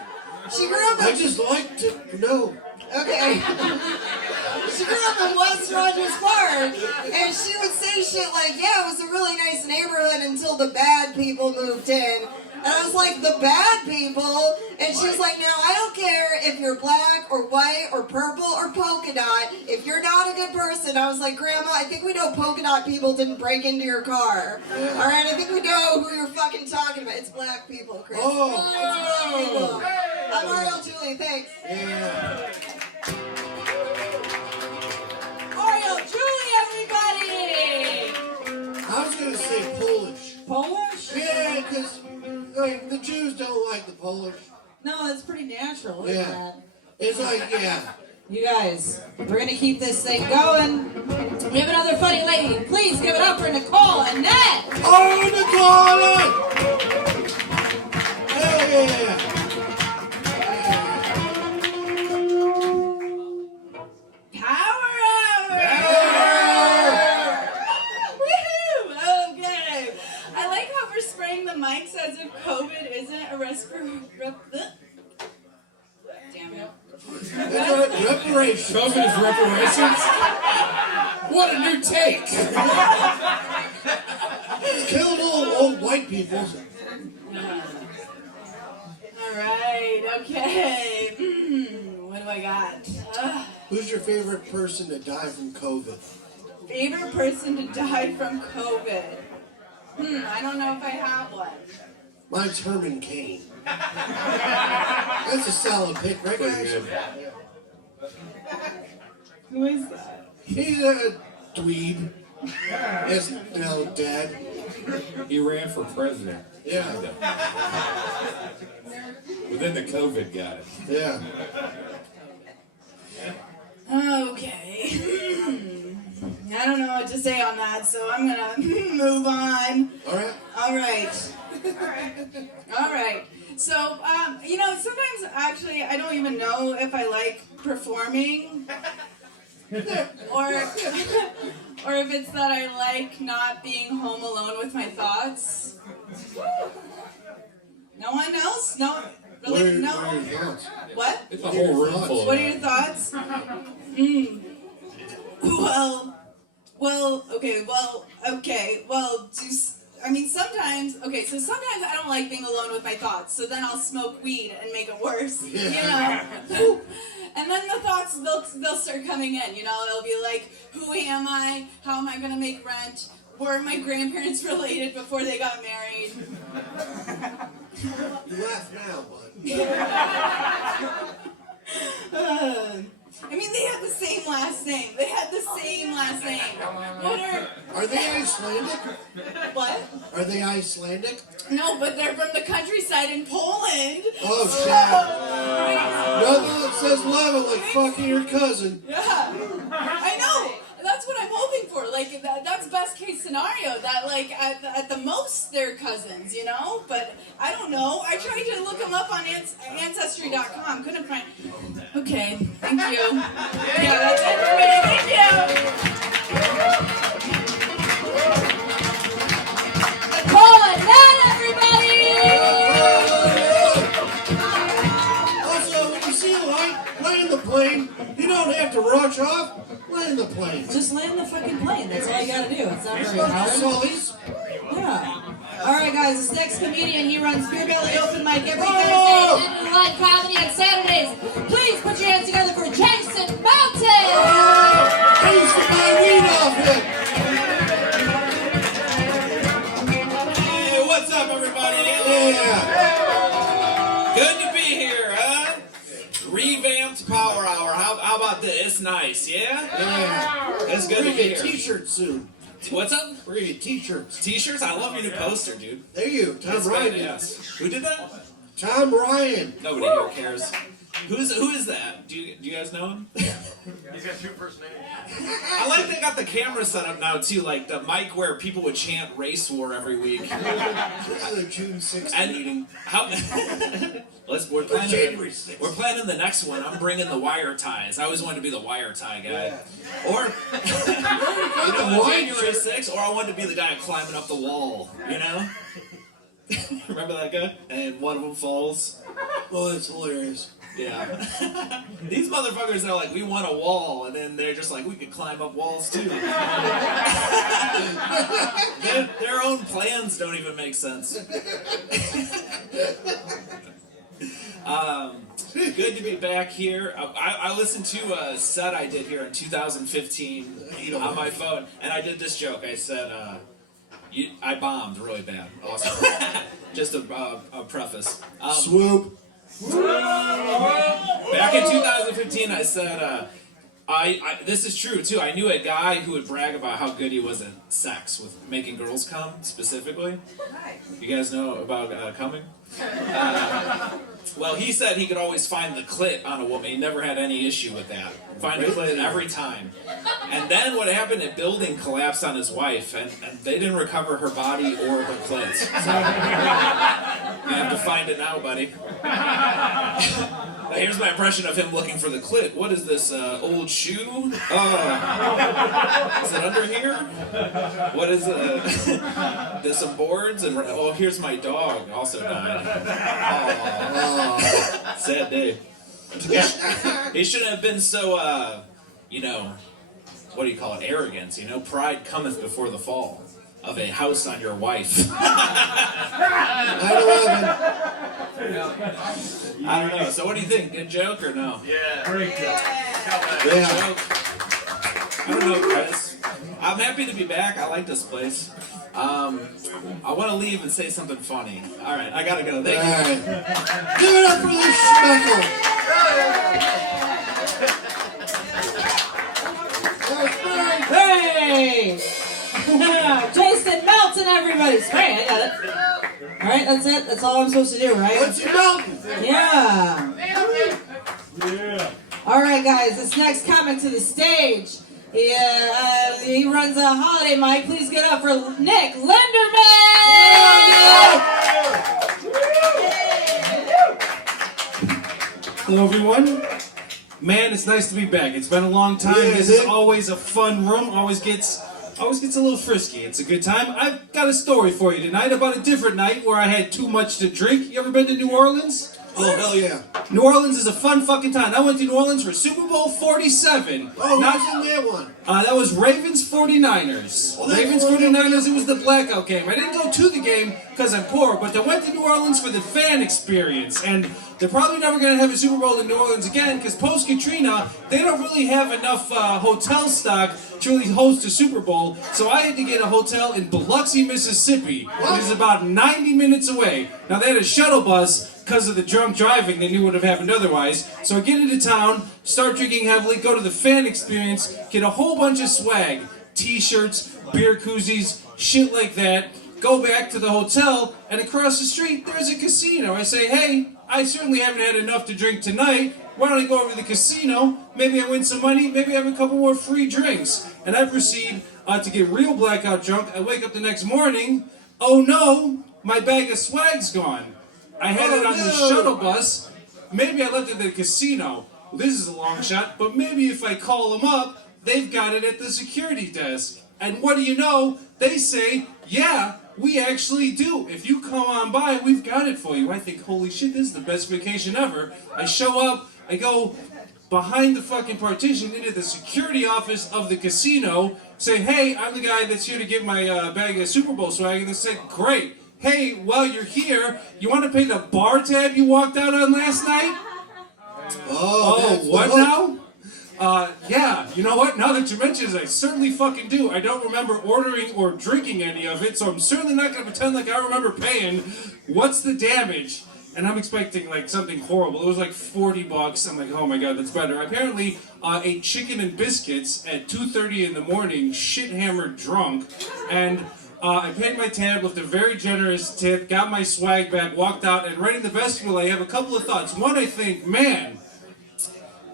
She grew up in I just like to know. Okay. She grew up in West Rogers Park, and she would say shit like, yeah, it was a really nice neighborhood until the bad people moved in. And I was like, the bad people? And she was like, now, I don't care if you're black or white or purple or polka dot. If you're not a good person, I was like, Grandma, I think we know polka dot people didn't break into your car. All right, I think we know who you're fucking talking about. It's black people, Chris. Oh. It's black people. I'm Ariel Julie, thanks. Yeah. Ariel Julie, everybody! I was gonna say Polish. Polish? Yeah, because like the Jews don't like the Polish. No, that's pretty natural. Look at Yeah. that. It's like, yeah. You guys, we're gonna keep this thing going. We have another funny lady. Please give it up for Nicole Annette. Oh, Nicole! Hell yeah! Power hour! Woohoo! Okay. I like how we're spraying the mics as if COVID isn't a Damn it. That's right, reparations. COVID is reparations? What a new take! Killing old white people. Alright, okay. What do I got? Who's your favorite person to die from COVID? Favorite person to die from COVID? I don't know if I have one. Mine's Herman Cain. That's a solid pick, right, guys? Who is that? He's a dweeb. He's now dead. He ran for president. Yeah. But then the COVID got him. Yeah. Okay. I don't know what to say on that, so I'm gonna move on. All right. All right. So, sometimes actually I don't even know if I like performing, or if it's that I like not being home alone with my thoughts. No one else? No. Really? No. What are your thoughts? What? It's a whole room full of What are your thoughts? Sometimes I don't like being alone with my thoughts, so then I'll smoke weed and make it worse, you know? And then the thoughts, they'll start coming in, They'll be like, who am I? How am I going to make rent? Were my grandparents related before they got married? You laugh now, bud. They had the same last name. same. What Are they Icelandic? What? Are they Icelandic? No, but they're from the countryside in Poland. Oh, shit. Nothing that says love it like fucking your cousin. Yeah, I know. That's what I'm hoping for. Like, that's best case scenario. That, like, at the most, they're cousins, you know? But I don't know. I tried to look them up on Ancestry.com. Couldn't find... Okay, thank you. Yeah, that's it for me. Thank you. Call it that, everybody! Also, when you see a light, land the plane. You don't have to rush off. Land the plane. Just land the fucking plane. That's all you gotta do. It's not very Fucking hard. sullies. Yeah. All right, guys. This next comedian, he runs Beer Belly Open Mic every Oh! Thursday and live comedy on Saturdays. Please put your hands together for Jason Mountain. I used to buy weed off him. Hey, what's up, everybody? Yeah. Good to be here, huh? Revamped Power Hour. How about this? It's nice, yeah? It's good We're to gonna be get here. t-shirts soon. What's up? We're gonna get t-shirts. T-shirts? I love your new poster, dude. There you, Tom That's Ryan. badass. Who did that? Tom Ryan. Nobody here cares. Who is that? Do you guys know him? He's got two first names. I like they got the camera set up now too, like the mic where people would chant race war every week. This is a June 6th meeting. We're planning, January 6th. we're planning the next one. I'm bringing the wire ties. I always wanted to be the wire tie guy. Or January 6th, or I wanted to be the guy climbing up the wall, you know? Remember that guy? And one of them falls. Oh, that's hilarious. Yeah. These motherfuckers are like, we want a wall, and then they're just like, we could climb up walls too. Their own plans don't even make sense. Good to be back here. I listened to a set I did here in 2015 on my phone, and I did this joke. I said, I bombed really bad. Awesome. Just a preface. Swoop. Back in 2015, I said, this is true too. I knew a guy who would brag about how good he was at sex, with making girls come specifically. You guys know about coming? Well, he said he could always find the clit on a woman. He never had any issue with that. Find the clit every time. And then what happened, a building collapsed on his wife, and they didn't recover her body or her clit. So, you have to find it now, buddy. Here's my impression of him looking for the clit. What is this, old shoe? Is it under here? What is it? There's some boards, and here's my dog, also died. Sad day. Yeah. He shouldn't have been so, what do you call it, arrogance, Pride cometh before the fall of a house on your wife. 9/11. I don't know. So what do you think? Good joke or no? Yeah. Great joke. Yeah. Joke. I don't know, Chris. I'm happy to be back. I like this place. I want to leave and say something funny. All right, I gotta go. Thank you. All right. Give it up for this schmeckle. Hey! Jason Melton, everybody. Sorry, I got it. All right, that's it. That's all I'm supposed to do, right? What's your mountain? Yeah. All right, guys. This next comic to the stage. He runs a holiday mic. Please get up for Nick Linderman. Hello, everyone. Man, it's nice to be back. It's been a long time. Yeah, This is always a fun room. Always gets a little frisky. It's a good time. I've got a story for you tonight about a different night where I had too much to drink. You ever been to New Orleans? Oh, hell yeah. New Orleans is a fun fucking town. I went to New Orleans for Super Bowl 47. Oh, who's in that one? That was Ravens 49ers. Oh, that's Ravens what 49ers, it was the blackout game. I didn't go to the game because I'm poor, but I went to New Orleans for the fan experience. And they're probably never going to have a Super Bowl in New Orleans again because post-Katrina, they don't really have enough hotel stock to really host a Super Bowl. So I had to get a hotel in Biloxi, Mississippi, which is about 90 minutes away. Now, they had a shuttle bus because of the drunk driving they knew would have happened otherwise. So I get into town, start drinking heavily, go to the fan experience, get a whole bunch of swag. t-shirts, beer koozies, shit like that. Go back to the hotel, and across the street, there's a casino. I say, hey, I certainly haven't had enough to drink tonight. Why don't I go over to the casino? Maybe I win some money. Maybe I have a couple more free drinks. And I proceed to get real blackout drunk. I wake up the next morning. Oh no, my bag of swag's gone. I had it on the shuttle bus. Maybe I left it at the casino. Well, this is a long shot, but maybe if I call them up, they've got it at the security desk. And what do you know? They say, yeah, we actually do. If you come on by, we've got it for you. I think, holy shit, this is the best vacation ever. I show up, I go behind the fucking partition into the security office of the casino, say, hey, I'm the guy that's here to get my bag of Super Bowl swag. And they say, great. Hey, while you're here, you want to pay the bar tab you walked out on last night? Oh, what now? Yeah, you know what? Now that you mention it, I certainly fucking do. I don't remember ordering or drinking any of it, so I'm certainly not going to pretend like I remember paying. What's the damage? And I'm expecting like something horrible. It was like $40. I'm like, oh my god, that's better. I apparently ate chicken and biscuits at 2:30 in the morning, shit hammered drunk, and I paid my tab, left a very generous tip, got my swag back, walked out, and right in the vestibule, I have a couple of thoughts. One, I think, man,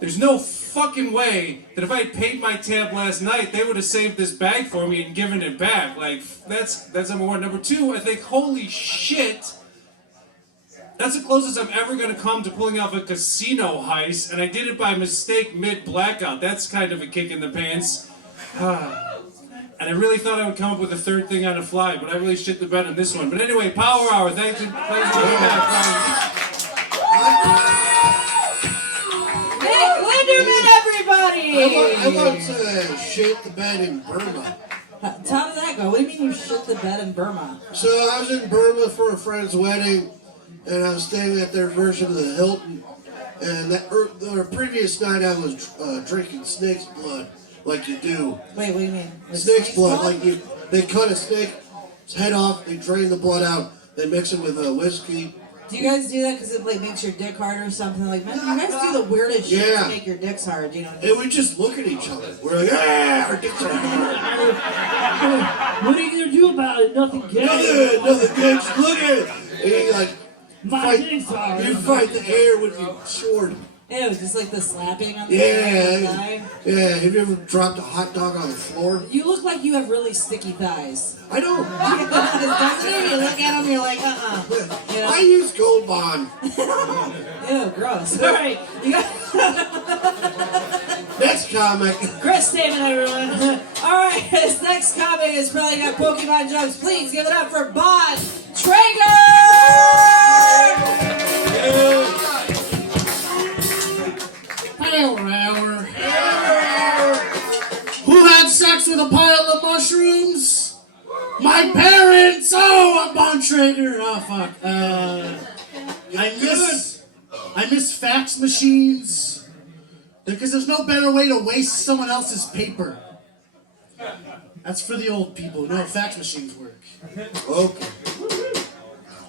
there's no fucking way that if I had paid my tab last night, they would have saved this bag for me and given it back. Like, that's number one. Number two, I think, holy shit, that's the closest I'm ever going to come to pulling off a casino heist, and I did it by mistake mid-blackout. That's kind of a kick in the pants. And I really thought I would come up with a third thing on the fly, but I really shit the bed on this one. But anyway, Power Hour, thanks for being back. Nick Linderman, everybody! I want to shit the bed in Burma. How did that go? What do you mean you shit the bed in Burma? So I was in Burma for a friend's wedding, and I was staying at their version of the Hilton. And the previous night I was drinking snake's blood, like you do. Wait, what do you mean? Snake's blood, like they cut a snake's head off, they drain the blood out, they mix it with whiskey. Do you guys do that because it like makes your dick hard or something? Like, man, you guys do the weirdest shit to make your dicks hard, you know? And we just look at each other. We're like, ah, our dicks are hard. What are you gonna do about it? Nothing gay. Nothing gay. Just look at it. And you like you fight the air with your sword. Ew, just like the slapping on the thigh. Yeah. Have you ever dropped a hot dog on the floor? You look like you have really sticky thighs. I don't. Doesn't it? You look at them, you're like, You know? I use Gold Bond. Ew, gross. All right, you got next comic. Chris Stamen, everyone. All right, this next comic has probably got Pokemon jokes. Please give it up for Bod Traeger. Hour. Who had sex with a pile of mushrooms? My parents! Oh, I'm Bon Traeger. Oh, fuck. I miss fax machines. Because there's no better way to waste someone else's paper. That's for the old people. No, fax machines work. Okay.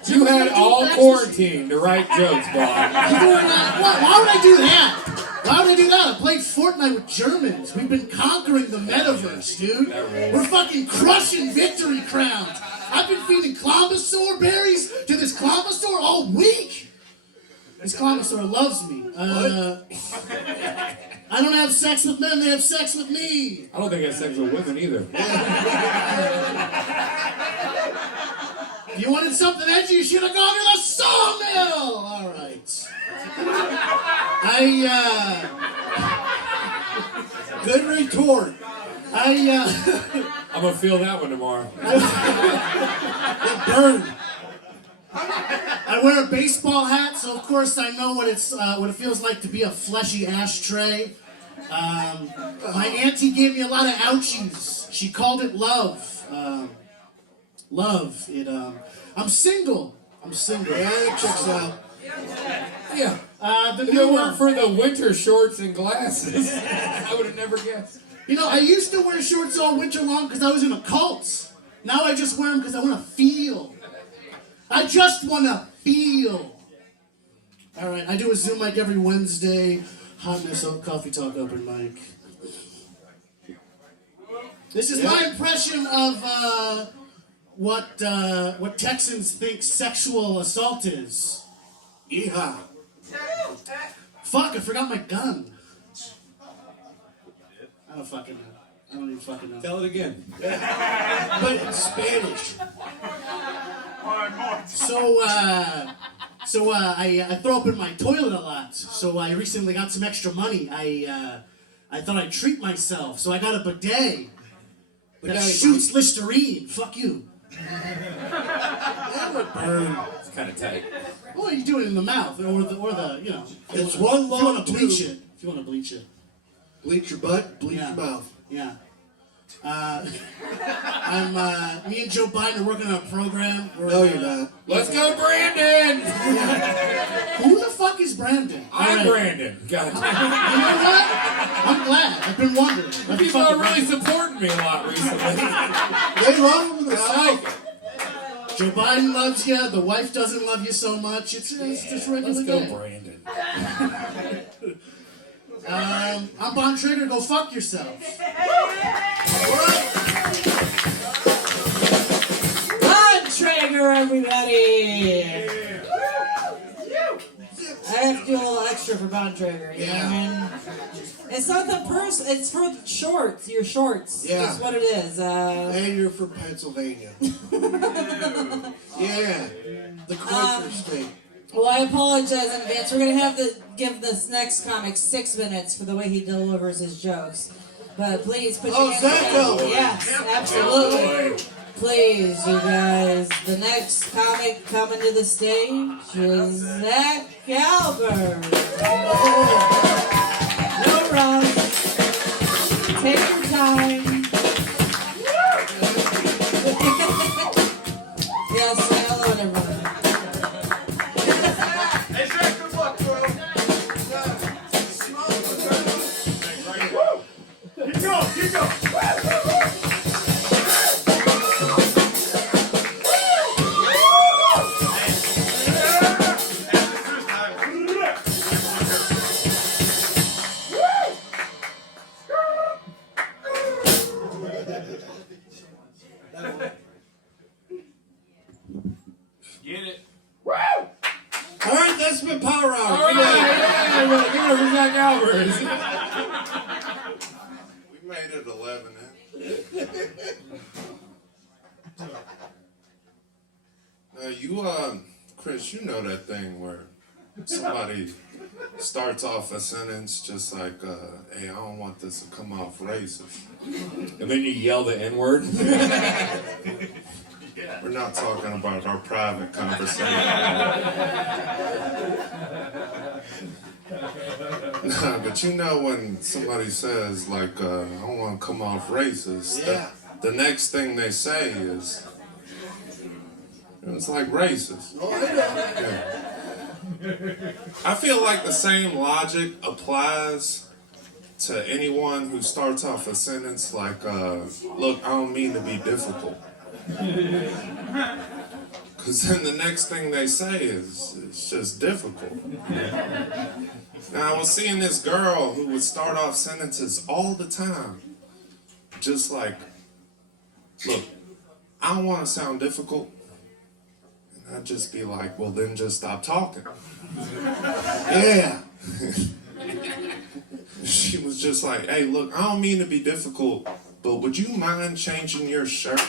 You had all quarantine to write jokes, Bob. Why would I do that? Why would I do that? I played Fortnite with Germans. We've been conquering the metaverse, dude. We're fucking crushing victory crowns. I've been feeding Clombasaur berries to this Clombasaur all week. This Clombasaur loves me. I don't have sex with men, they have sex with me. I don't think I have sex with women either. If you wanted something edgy, you should have gone to the sawmill! All right. Good retort. I'm gonna feel that one tomorrow. It burned. I wear a baseball hat, so of course I know what it feels like to be a fleshy ashtray. My auntie gave me a lot of ouchies. She called it love. Love. I'm single. Yeah, it checks out. Yeah. The you were for the winter shorts and glasses. I would have never guessed. You know, I used to wear shorts all winter long because I was in a cult. Now I just wear them because I want to feel. I just want to feel. All right, I do a Zoom mic every Wednesday. Hotness Coffee Talk open mic. This is my impression of what Texans think sexual assault is. Yeehaw. Fuck, I forgot my gun. I don't fucking know. I don't even fucking know. Tell it again. But in Spanish. So I throw up in my toilet a lot. So I recently got some extra money. I thought I'd treat myself. So I got a bidet that shoots Listerine. Fuck you. That would burn. It's kind of tight. Well, you do it in the mouth or the you know. It's one long If you want to bleach tube. it. If you want to bleach it. Bleach your butt, bleach Yeah. your mouth. Yeah. Me and Joe Biden are working on a program. No, you're not. Let's go, Brandon! Who the fuck is Brandon? I'm All right. Brandon. God. You know what? I'm glad. I've been wondering. People are really supporting me a lot recently. They love him in the I like South. Joe Biden loves you. The wife doesn't love you so much. It's just regular Let's go, day. Brandon. I'm Bon Trigger. Go fuck yourself. Bon Traeger, everybody! I have to do a little extra for Bon Traeger, you know what I mean? It's not the person, it's for the shorts, your shorts. Yeah. That's what it is. And you're from Pennsylvania. Yeah. The Quaker state. Well, I apologize in advance. We're going to have to give this next comic 6 minutes for the way he delivers his jokes. But please put your hands together. Yes, absolutely. Please, you guys. The next comic coming to the stage is Zach Galbert. No rush. Take your time. Yes, say hello to everyone. Keep going. Get it. All right, that's been Power Hour. All right, yeah, give it for Zach Albers. We made it 11, Now you, Chris, you know that thing where somebody starts off a sentence just like, hey, I don't want this to come off racist. And then you yell the N-word? We're not talking about our private conversation. Nah, but you know when somebody says, like, I don't want to come off racist, the next thing they say is, it's like racist. Yeah. I feel like the same logic applies to anyone who starts off a sentence like, look, I don't mean to be difficult. Because then the next thing they say is, it's just difficult. Now, I was seeing this girl who would start off sentences all the time. Just like, look, I don't want to sound difficult. And I'd just be like, well, then just stop talking. Yeah. She was just like, hey, look, I don't mean to be difficult, but would you mind changing your shirt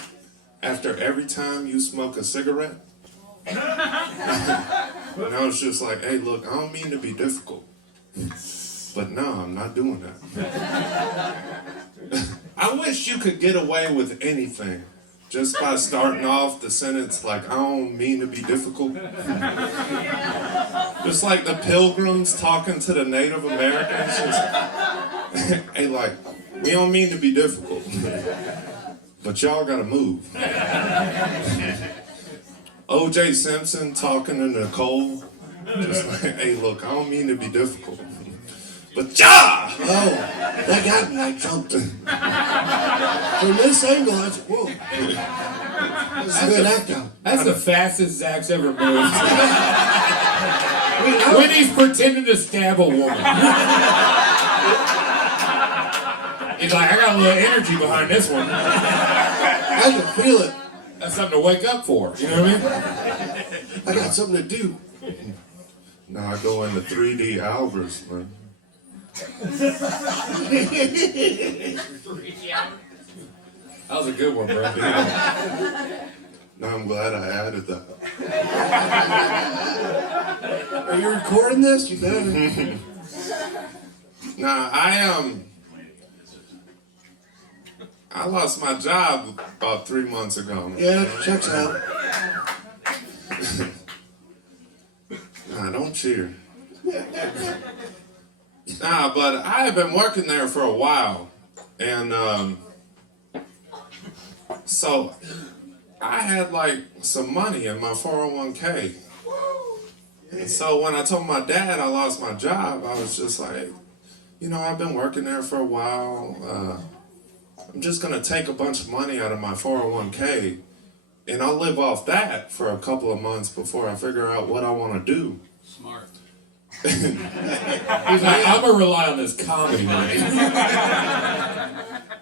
after every time you smoke a cigarette? And I was just like, hey, look, I don't mean to be difficult. But no, I'm not doing that. I wish you could get away with anything just by starting off the sentence like, I don't mean to be difficult. Just like the Pilgrims talking to the Native Americans. Just, hey, like, we don't mean to be difficult, but y'all gotta move. O.J. Simpson talking to Nicole. Just like, hey, look, I don't mean to be difficult, but yeah! Oh, that got me. I jumped. From this angle, that's whoa. That's a good actor. That's the fastest Zach's ever moved. When he's pretending to stab a woman. He's like, I got a little energy behind this one. I can feel it. That's something to wake up for. You know what I mean? I got something to do. Now I go into 3D Alvarez, man. That was a good one, bro. Now I'm glad I added that. Are you recording this? You better. Nah, I lost my job about 3 months ago. Yeah, checks out. Nah, don't cheer. Nah, but I have been working there for a while, and so I had like some money in my 401k. And so when I told my dad I lost my job, I was just like, you know, I've been working there for a while. I'm just gonna take a bunch of money out of my 401k, and I'll live off that for a couple of months before I figure out what I want to do. Smart. He's like, I'm gonna rely on this comedy money.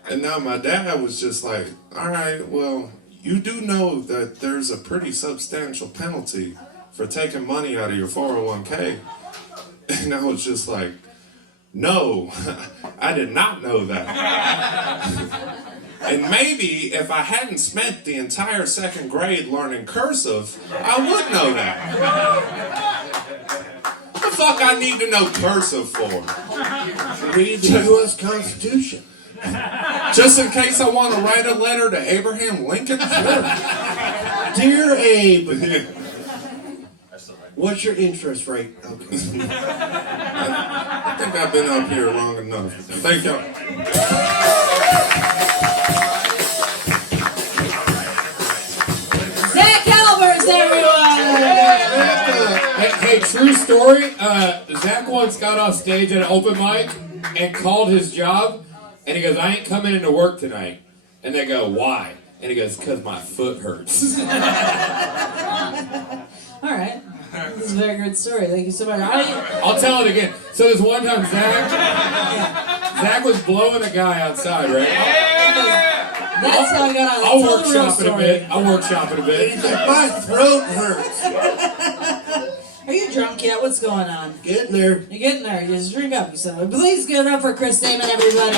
And now my dad was just like, all right, well, you do know that there's a pretty substantial penalty for taking money out of your 401k. And I was just like, no, I did not know that. And maybe if I hadn't spent the entire second grade learning cursive, I would know that. What the fuck I need to know cursive for? Read the U.S. Constitution. Just in case I want to write a letter to Abraham Lincoln? Dear Abe, what's your interest rate? Okay. I think I've been up here long enough. Thank you. Zach Albers, everyone! Hey, true story. Zach once got off stage at an open mic and called his job, and he goes, I ain't coming into work tonight. And they go, why? And he goes, because my foot hurts. All right. This is a very good story. Thank you so much. I'll tell it again. So this one time, Zach was blowing a guy outside, right? That's how I got on. I'll workshop it a bit. He's like, my throat hurts. Are you drunk yet? What's going on? Getting there. You're getting there. Just drink up, you son. Please give it up for Chris Damon, everybody.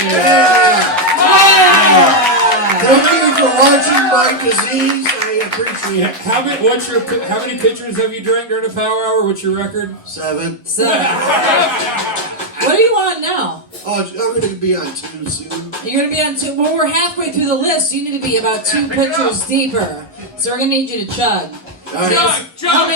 Thank you for watching my disease. I appreciate it. How many pitchers have you drank during the power hour? What's your record? 7. What are you on now? Oh, I'm going to be on 2 soon. You're going to be on 2. Well, we're halfway through the list. So you need to be about 2 pitchers deeper. So we're going to need you to chug. Right. Chug!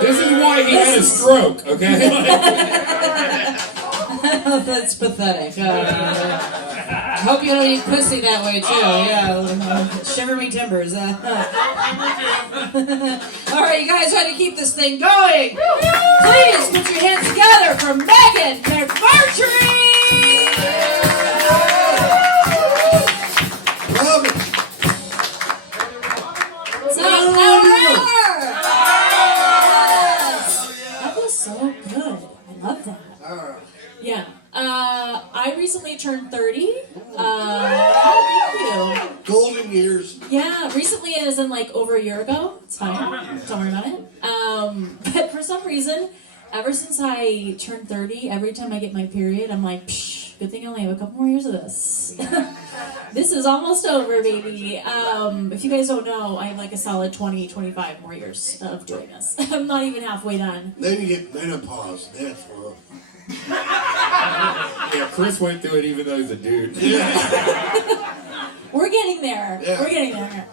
This is why he had a stroke, okay? That's pathetic. I hope you don't eat pussy that way, too. Yeah. Shiver me timbers. All right, you guys try to keep this thing going. Please put your hands together for Megan McMurtry! Love it. That was so good. I love that. Yeah. I recently turned 30. Thank you. Golden years. Yeah, recently as in like over a year ago. It's fine. Don't worry about it. But for some reason, ever since I turned 30, every time I get my period, I'm like, psh, good thing I only have a couple more years of this. This is almost over, baby. If you guys don't know, I have like a solid 20, 25 more years of doing this. I'm not even halfway done. Then you get menopause. That's rough. Yeah, Chris went through it even though he's a dude. We're getting there. Yeah. We're getting there.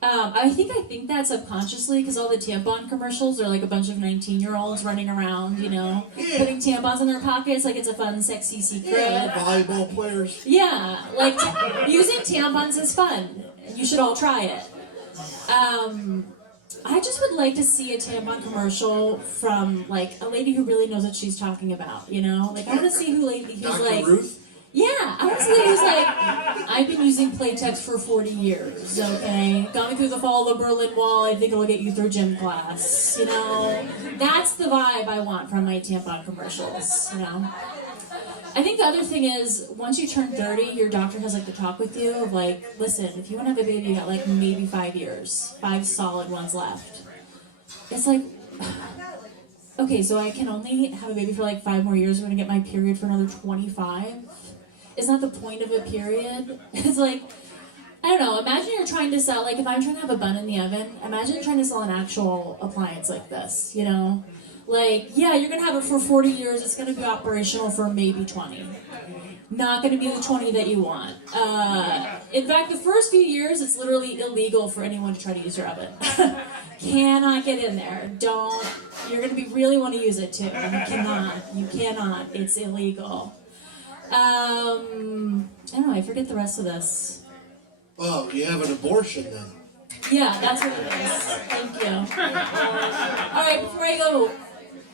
I think that subconsciously because all the tampon commercials are like a bunch of 19-year-olds running around, you know, putting tampons in their pockets like it's a fun, sexy secret. Yeah, volleyball players. Yeah, like using tampons is fun. You should all try it. I just would like to see a tampon commercial from like a lady who really knows what she's talking about, you know? Like I want to see who lady who's Dr. like Ruth? Yeah, I was who's like, I've been using Playtex for 40 years, okay? Got me through the fall of the Berlin Wall, I think it'll get you through gym class, you know? That's the vibe I want from my tampon commercials, you know? I think the other thing is, once you turn 30, your doctor has like to talk with you of like, listen, if you want to have a baby, you got like maybe 5 years, 5 solid ones left. It's like, okay, so I can only have a baby for like 5 more years, I'm gonna get my period for another 25? Isn't that the point of a period? It's like, I don't know, imagine you're trying to sell, like if I'm trying to have a bun in the oven, imagine trying to sell an actual appliance like this, you know? Like, yeah, you're gonna have it for 40 years, it's gonna be operational for maybe 20. Not gonna be the 20 that you want. In fact, the first few years, it's literally illegal for anyone to try to use your oven. Cannot get in there. Don't, you're gonna really wanna use it too. You cannot, it's illegal. I don't know, I forget the rest of this. Oh, you have an abortion then? Yeah, that's what it is. Thank you. Alright, before I go,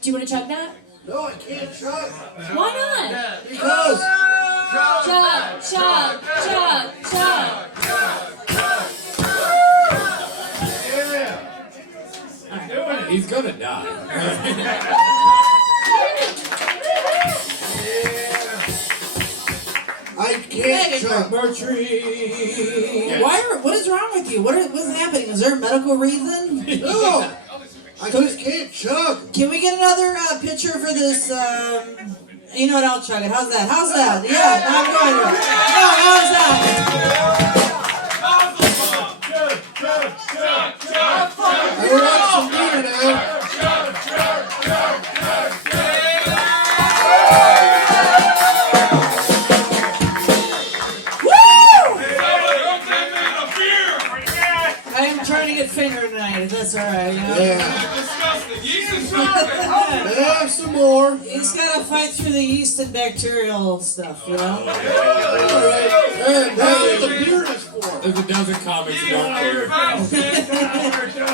do you want to chug that? No, I can't chug. Why not? Because. Chug, chug, chug, chug. Yeah. He's gonna die. I can't chug. What is wrong with you? What's happening? Is there a medical reason? No. I just can't chug. Can we get another picture for this? You know what? I'll chug it. How's that? How's that? Yeah, I'm going to. No, how's that? I want some beer now. I'm trying to get fingered tonight, if that's alright, you know? Yeah, some more. You just gotta fight through the yeast and bacterial stuff, you know? That's what the beer is for. There's a dozen comics who don't care.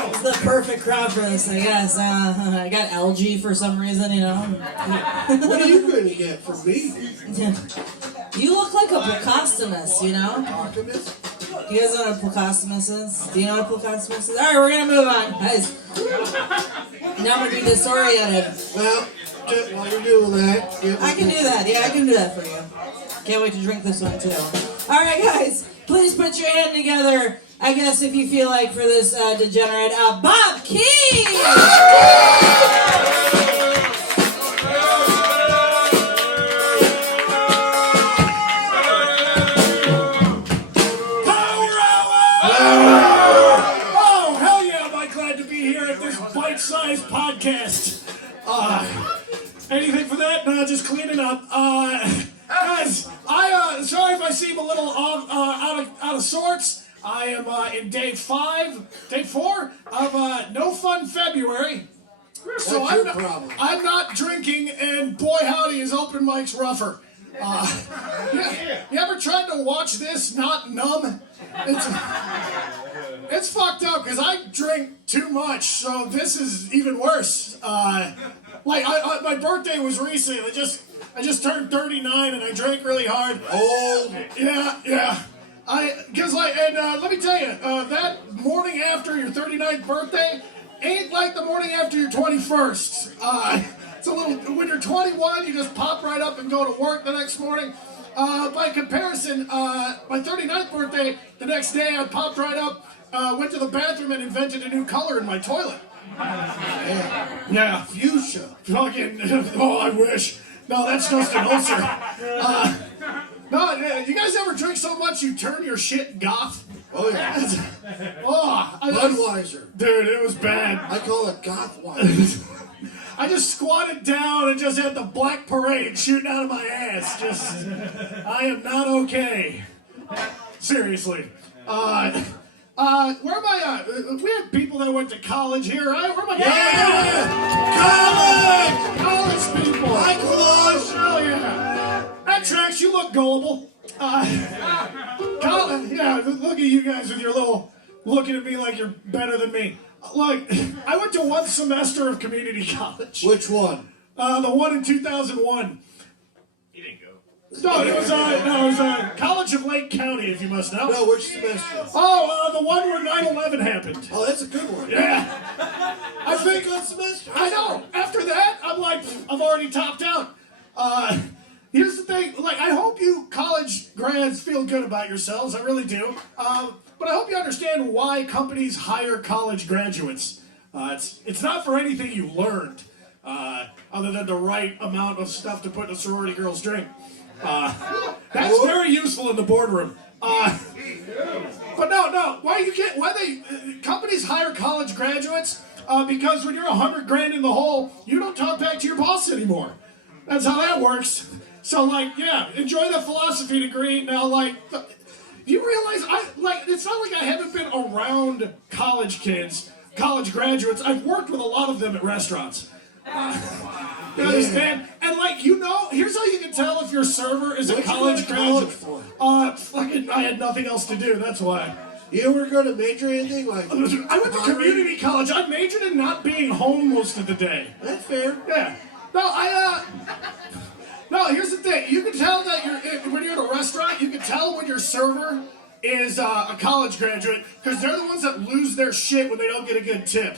It's the perfect crowd for this, I guess. I got algae for some reason, you know? What are you going to get from me? You look like a Placostomus, you know? You guys know what a Placostomus is? Do you know what a Placostomus is? Alright, we're gonna move on, guys. Now I'm gonna be disoriented. Well, while you're doing that... I can do that, yeah, I can do that for you. Can't wait to drink this one, too. Alright, guys, please put your hand together, I guess, if you feel like, for this degenerate, Bob Key! Bite-sized podcast. Anything for that? No, just cleaning up. Guys, sorry if I seem a little out of sorts. I am in day 4 of No Fun February. So I'm not drinking, and boy howdy is open mics rougher. You ever tried to watch this not numb? It's fucked up because I drink too much, so this is even worse. My birthday was recent. I just turned 39 and I drank really hard. Old. Yeah. Let me tell you, that morning after your 39th birthday ain't like the morning after your 21st. It's a little, when you're 21, you just pop right up and go to work the next morning. By comparison, my 39th birthday, the next day I popped right up, went to the bathroom and invented a new color in my toilet. Yeah. Fuchsia. Fucking, oh, I wish. No, that's just an ulcer. You guys ever drink so much you turn your shit goth? Oh, yeah. Budweiser. Dude, it was bad. I call it Gothweiser. I just squatted down and just had the Black Parade shooting out of my ass. I am not okay. Seriously. Where am I? We have people that went to college here, right? Where am I? Yeah! College people! Hi, college! Hell yeah! That tracks, you look gullible. College, yeah, look at you guys with your little, looking at me like you're better than me. Look, I went to one semester of community college. Which one? The one in 2001. He didn't go. No, it was College of Lake County, if you must know. No, which semester? Oh, the one where 9/11 happened. Oh, that's a good one. Yeah. I think good semester. I know. After that, I'm like, I've already topped out. Here's the thing. Like, I hope you college grads feel good about yourselves. I really do. But I hope you understand why companies hire college graduates. It's not for anything you learned, other than the right amount of stuff to put in a sorority girl's drink. That's very useful in the boardroom. But no. Companies hire college graduates because when you're $100,000 in the hole, you don't talk back to your boss anymore. That's how that works. So, like, yeah, enjoy the philosophy degree. Now, like, you realize it's not like I haven't been around college kids, college graduates. I've worked with a lot of them at restaurants. You understand? And like, here's how you can tell if your server is a college graduate. I had nothing else to do, that's why. You were going to major in anything? Like, I went to community college. I majored in not being home most of the day. That's fair. Yeah. No, here's the thing. You can tell that when you're in a restaurant, you can tell when your server is a college graduate, because they're the ones that lose their shit when they don't get a good tip.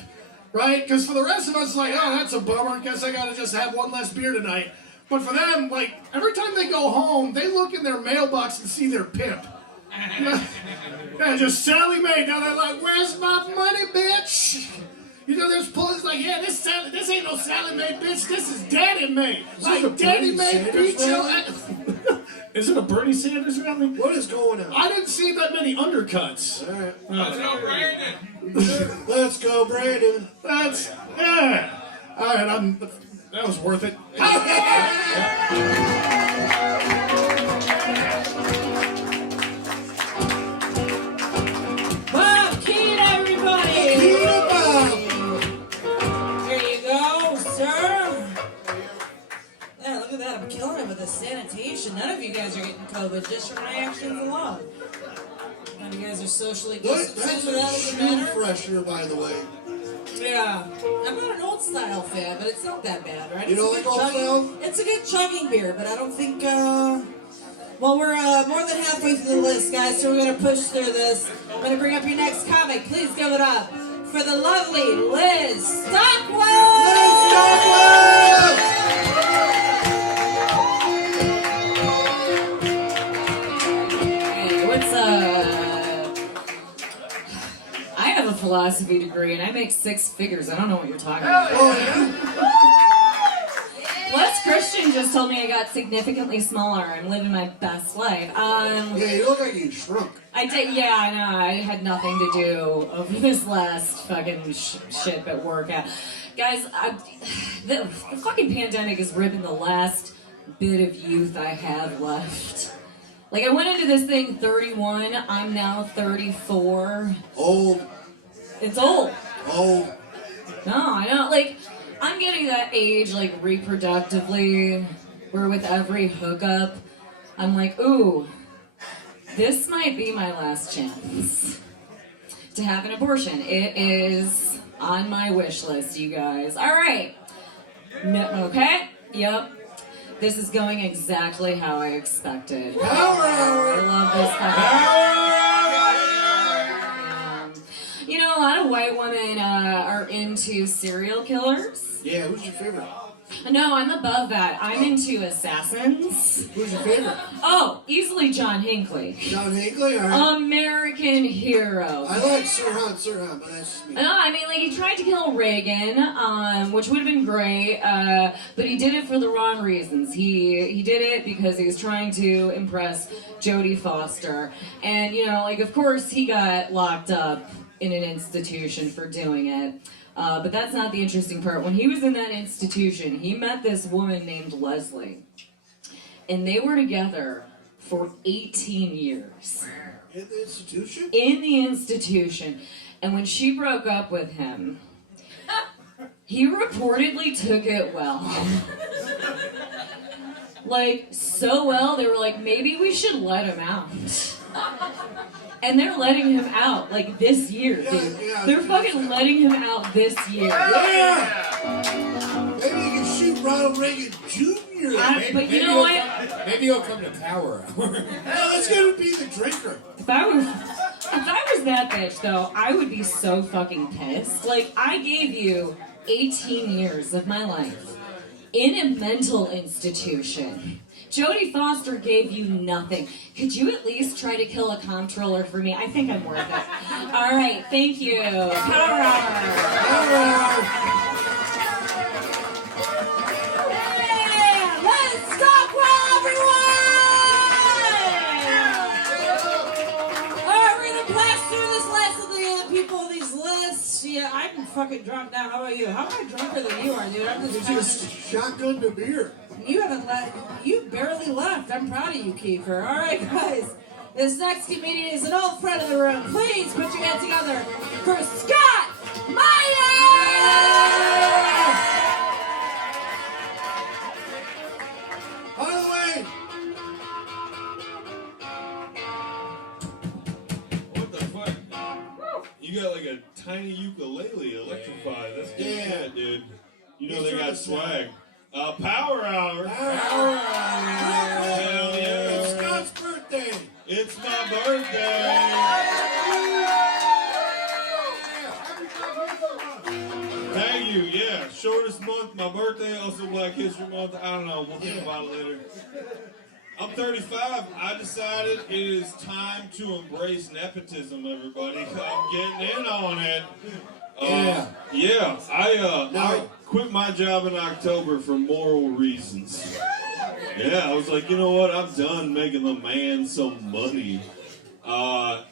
Right? Because for the rest of us, it's like, oh, that's a bummer. Guess I gotta just have one less beer tonight. But for them, like, every time they go home, they look in their mailbox and see their pimp. Yeah, just Sally Mae. Now they're like, where's my money, bitch? There's police like, yeah, this ain't no Sally Mae, bitch. This is Daddy Mae. Like, Daddy Mae beat your ass. Is it a Bernie Sanders rally? What is going on? I didn't see that many undercuts. All right. Let's go, Brandon. Let's go, Brandon. Yeah. All right, that was worth it. Bob Keane, everybody. There you go, sir. Yeah, look at that. I'm killing it with the sanitation. None of you guys are getting COVID just from my actions alone. None of you guys are socially distanced without a matter. Freshener, by the way. Yeah. I'm not an old style fan, but it's not that bad, right? You don't like old style? It's a good chugging beer, but I don't think, well, we're more than halfway through the list, guys, so we're going to push through this. I'm going to bring up your next comic. Please give it up for the lovely Liz Stockwell! Liz Stockwell! Hey, what's up? I have a philosophy degree and I make 6 figures. I don't know what you're talking about. Plus, Christian just told me I got significantly smaller. I'm living my best life. Yeah, you look like you shrunk. I did. Yeah, I know. I had nothing to do over this last fucking shit at work. Guys, the fucking pandemic is ripping the last bit of youth I have left. Like, I went into this thing 31. I'm now 34. Old. It's old. Old. No, I know. Like, I'm getting that age, like, reproductively, where with every hookup, I'm like, ooh, this might be my last chance to have an abortion. It is on my wish list, you guys. All right. No, okay? Yep. This is going exactly how I expected. Power hour! I love this fucking You know, a lot of white women are into serial killers. Yeah, who's your favorite? No, I'm above that. I'm into assassins. Who's your favorite? Oh, easily John Hinckley. John Hinckley? All right. American hero. I like Sirhan, but that's me. No, I mean, like, he tried to kill Reagan, which would have been great, but he did it for the wrong reasons. He did it because he was trying to impress Jodie Foster. And, you know, like, of course he got locked up in an institution for doing it. But that's not the interesting part. When he was in that institution, he met this woman named Leslie. And they were together for 18 years. In the institution? In the institution. And when she broke up with him, he reportedly took it well. Like, so well, they were like, maybe we should let him out. And they're letting him out, like, this year, dude. They're fucking letting him out this year. Yeah! Maybe you can shoot Ronald Reagan Jr. But you know what? Maybe he'll come to Power Hour. Hey, let's get him to be the drinker. If I was that bitch, though, I would be so fucking pissed. Like, I gave you 18 years of my life in a mental institution. Jodie Foster gave you nothing. Could you at least try to kill a comptroller for me? I think I'm worth it. All right, thank you. Power Hour. Yeah, let's stop well, everyone! Alright, we're gonna blast through this list of the people, these lists. Yeah, I'm fucking drunk now. How about you? How am I drunker than you are, dude? I'm just shotgun to beer. You haven't left. You barely left. I'm proud of you, Kieffer. All right, guys. This next comedian is an old friend of the room. Please put your hands together for Scott Meyer! By the way, What the fuck? You got like a tiny ukulele electrified. That's good shit, dude. You know they got swag. Power Hour. Hell yeah. It's Scott's birthday. It's my birthday. Thank you. Yeah, shortest month, my birthday, also Black History Month. I don't know. We'll think about it later. I'm 35. I decided it is time to embrace nepotism, everybody. I'm getting in on it. I quit my job in October for moral reasons. Yeah, I was like, you know what? I'm done making the man some money. My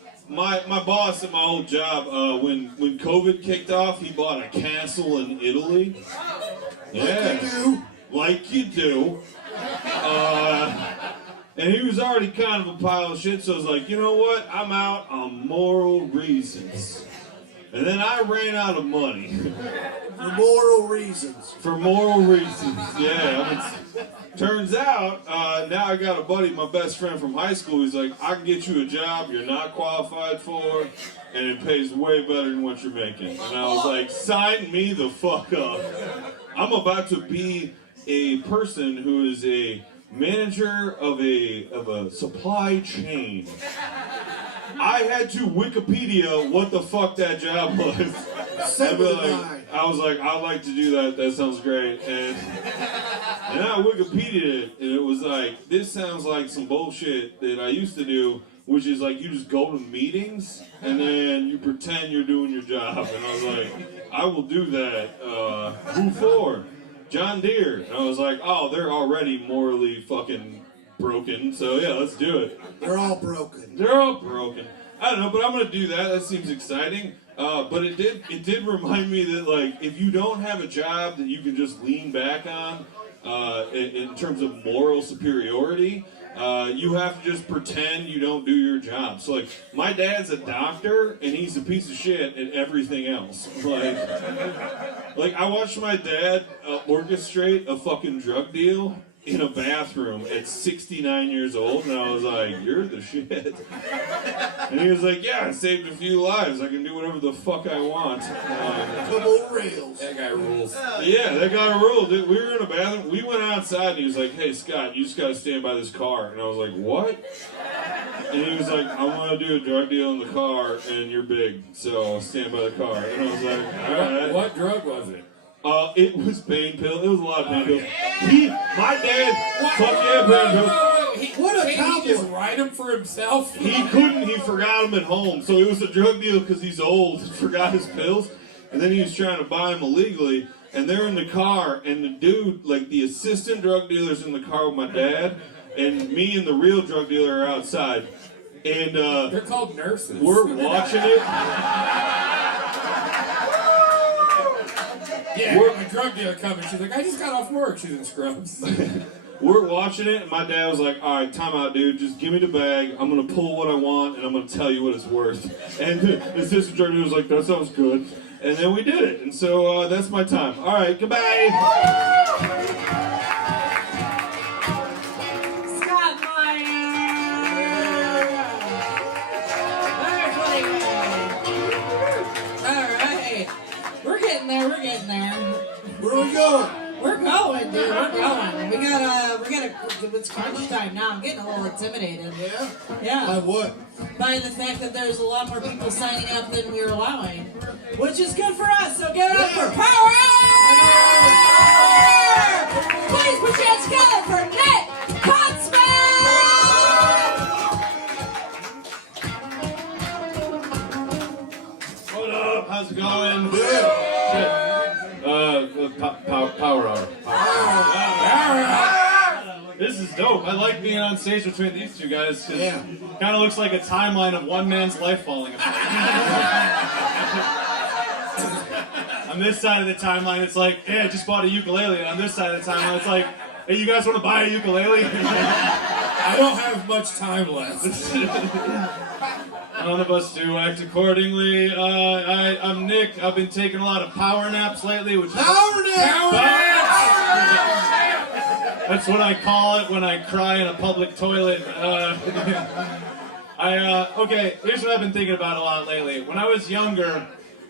boss at my old job, when COVID kicked off, he bought a castle in Italy. Yeah, like you do. And he was already kind of a pile of shit, so I was like, you know what? I'm out on moral reasons. And then I ran out of money. For moral reasons. For moral reasons, yeah. Turns out, now I got a buddy, my best friend from high school. He's like, I can get you a job you're not qualified for, and it pays way better than what you're making. And I was like, sign me the fuck up. I'm about to be a person who is a manager of a supply chain. I had to Wikipedia what the fuck that job was. I was like, I'd like to do that. That sounds great. And I Wikipedia'd it, and it was like, this sounds like some bullshit that I used to do, which is like you just go to meetings and then you pretend you're doing your job. And I was like, I will do that. Who for? John Deere. And I was like, oh, they're already morally fucking broken, so yeah, let's do it. They're all broken. They're all broken. I don't know, but I'm gonna do that. That seems exciting. But it did remind me that like if you don't have a job that you can just lean back on in terms of moral superiority, you have to just pretend you don't do your job. So like my dad's a doctor and he's a piece of shit at everything else. Like I watched my dad orchestrate a fucking drug deal in a bathroom at 69 years old, and I was like, you're the shit. And he was like, yeah, I saved a few lives. I can do whatever the fuck I want. Come on rails. That guy rules. Yeah, that guy ruled. We were in a bathroom. We went outside, and he was like, hey, Scott, you just got to stand by this car. And I was like, what? And he was like, I want to do a drug deal in the car, and you're big, so stand by the car. And I was like, all right. What drug was it? It was pain pills. It was a lot of pain pills. My dad, fuck yeah, pain pills. What a cowboy! He just write them for himself. He couldn't. He forgot them at home. So it was a drug deal because he's old. Forgot his pills, and then he was trying to buy them illegally. And they're in the car, and the dude, like the assistant drug dealer's in the car with my dad, and me and the real drug dealer are outside. And they're called nurses. We're watching it. Yeah, a drug dealer coming. She's like, I just got off work. She's in scrubs. We're watching it, and my dad was like, all right, time out, dude. Just give me the bag. I'm going to pull what I want, and I'm going to tell you what it's worth. And the assistant drug dealer was like, that sounds good. And then we did it. And so that's my time. All right, goodbye. Scott Meyer! All right. We're getting there. Where are we going? We're going. going, dude. We're going. We gotta. It's crunch time now. I'm getting a little intimidated. Yeah? Yeah. By what? By the fact that there's a lot more people signing up than we're allowing, which is good for us. So give it up for Power! Please put your hands together for Nick What up? How's it going? Good. Power hour. This is dope. I like being on stage between these two guys because it kind of looks like a timeline of one man's life falling apart. On this side of the timeline, it's like, hey, I just bought a ukulele. And on this side of the timeline, it's like, hey, you guys want to buy a ukulele? I don't have much time left. None of us do. Act accordingly. I'm Nick. I've been taking a lot of power naps lately. Power naps! That's what I call it when I cry in a public toilet. Okay, here's what I've been thinking about a lot lately. When I was younger,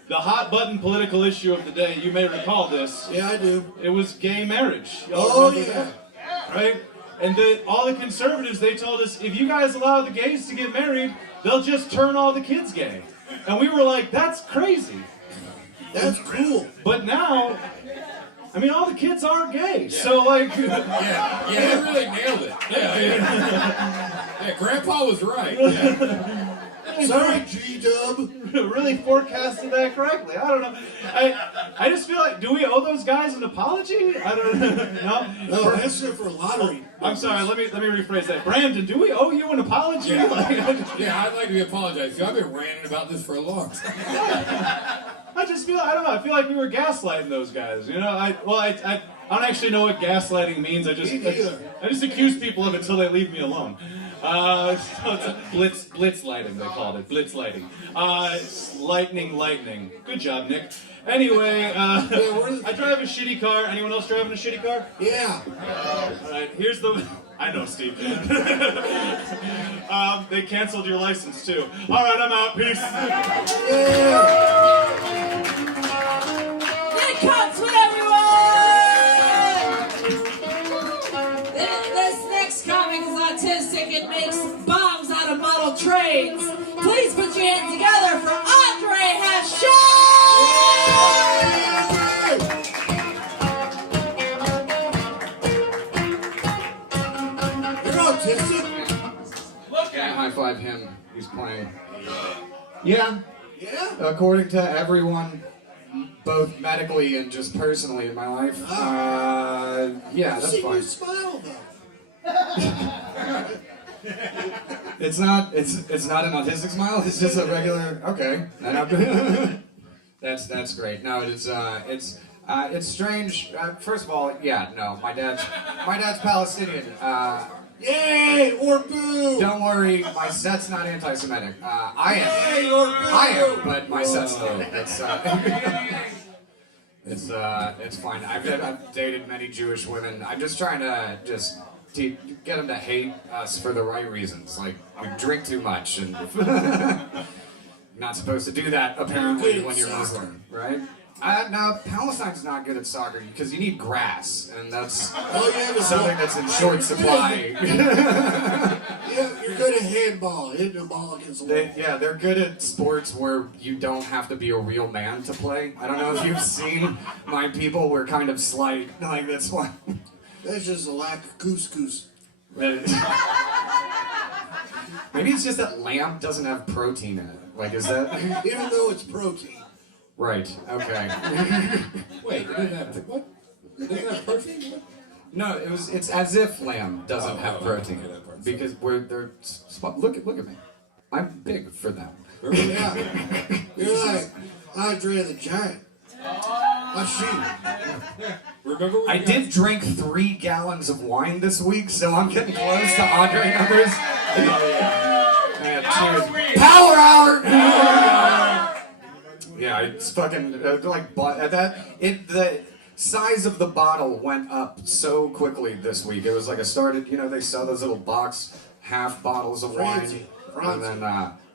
the hot button political issue of the day, you may recall this. Yeah, I do. It was gay marriage. Oh, yeah. That? Right? And all the conservatives, they told us, if you guys allow the gays to get married, they'll just turn all the kids gay. And we were like, that's crazy. That's cool. But now, I mean, all the kids aren't gay. Yeah. So, like... yeah, they really nailed it. Yeah, Grandpa was right. Yeah. Sorry, G-Dub. Really forecasted that correctly. I don't know. I just feel like, do we owe those guys an apology? I don't know. No, that's for lottery. I'm sorry, let me rephrase that. Brandon, do we owe you an apology? Yeah, I'd like to be apologized to. I've been ranting about this for a long time. I just feel, I don't know, I feel like we were gaslighting those guys. You know, I don't actually know what gaslighting means. I just accuse people of it until they leave me alone. So it's blitz lighting, they called it. Blitz lighting. Lightning. Good job, Nick. Anyway, I drive a shitty car. Anyone else driving a shitty car? Yeah. Alright, here's the... I know, Steve. They canceled your license, too. Alright, I'm out. Peace. Yeah. Get cuts with everyone! This next comic is autistic and makes bombs out of model trains. Please put your hands together for Andre Hachette! Yeah, high five him. He's playing. Yeah. Yeah. According to everyone, both medically and just personally in my life, yeah, that's fine. You smile though. It's not an autistic smile. It's just a regular. Okay. That's great. No, it's strange. First of all, yeah, no, my dad's Palestinian. Yay or boo! Don't worry, my set's not anti-Semitic. I am. Yay or boo! I am, but my set's not. It's fine. I've dated many Jewish women. I'm just trying to get them to hate us for the right reasons. Like, we drink too much, and not supposed to do that apparently when you're Muslim, right? No, Palestine's not good at soccer because you need grass, and that's something that's in short supply. You're good at handball, hitting the ball against the wall. They're good at sports where you don't have to be a real man to play. I don't know if you've seen my people. We're kind of slight, like that's why. That's just a lack of couscous. Maybe it's just that lamb doesn't have protein in it. Like, is that? Even though it's protein. Right, okay. Wait, it didn't have what? It didn't have protein? What? No, it's as if lamb doesn't have protein. Because they're look at me. I'm big for them. Yeah. You're like Andre the Giant. A sheep. Remember I did drink 3 gallons of wine this week, so I'm getting close to Andre numbers. Power hour! Yeah, it's fucking the size of the bottle went up so quickly this week. It was like they sell those little half bottles of wine, and then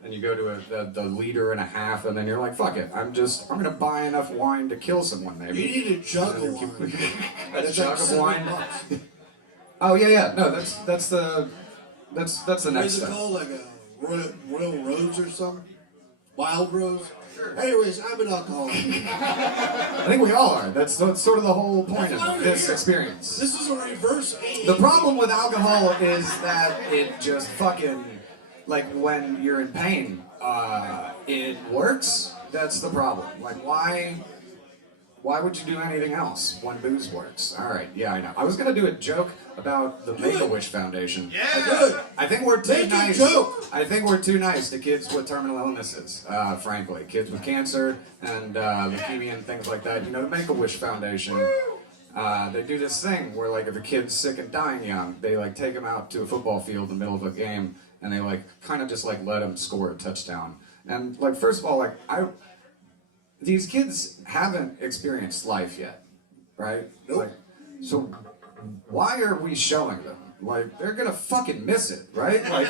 and you go to the liter and a half, and then you're like, fuck it, I'm gonna buy enough wine to kill someone, maybe. You need a jug of wine. A jug of like wine? $7. Oh yeah. No, that's the next What is it step. called? Like a Royal Rose or something? Wild Rose? Anyways, I'm an alcoholic. I think we all are. That's sort of the whole point of this experience. This is a reverse AA. The problem with alcohol is that it just fucking, like when you're in pain, it works. That's the problem. Like why would you do anything else when booze works? All right, yeah, I know. I was gonna do a joke about the Make-A-Wish Foundation. Yeah. I think we're too Make a nice. joke. I think we're too nice to kids with terminal illnesses. Frankly, kids with cancer and leukemia and things like that. You know, the Make-A-Wish Foundation. They do this thing where, like, if a kid's sick and dying young, they like take them out to a football field in the middle of a game, and they like kind of just like let them score a touchdown. And like, first of all, like these kids haven't experienced life yet, right? Nope. Like, so why are we showing them? Like, they're gonna fucking miss it, right? Like,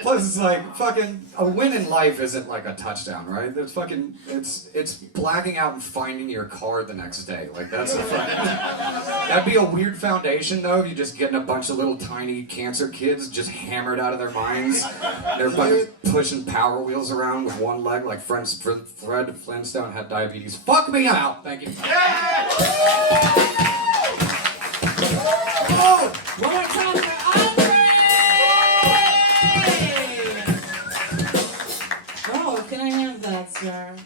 plus it's like fucking a win in life isn't like a touchdown, right? It's fucking it's blacking out and finding your car the next day. Like that's a fucking that'd be a weird foundation though if you just getting a bunch of little tiny cancer kids just hammered out of their minds. They're fucking pushing Power Wheels around with one leg like Fred Flintstone had diabetes. Fuck me, I'm out. Thank you. Oh, one more time for Andre! Oh, can I have that, sir?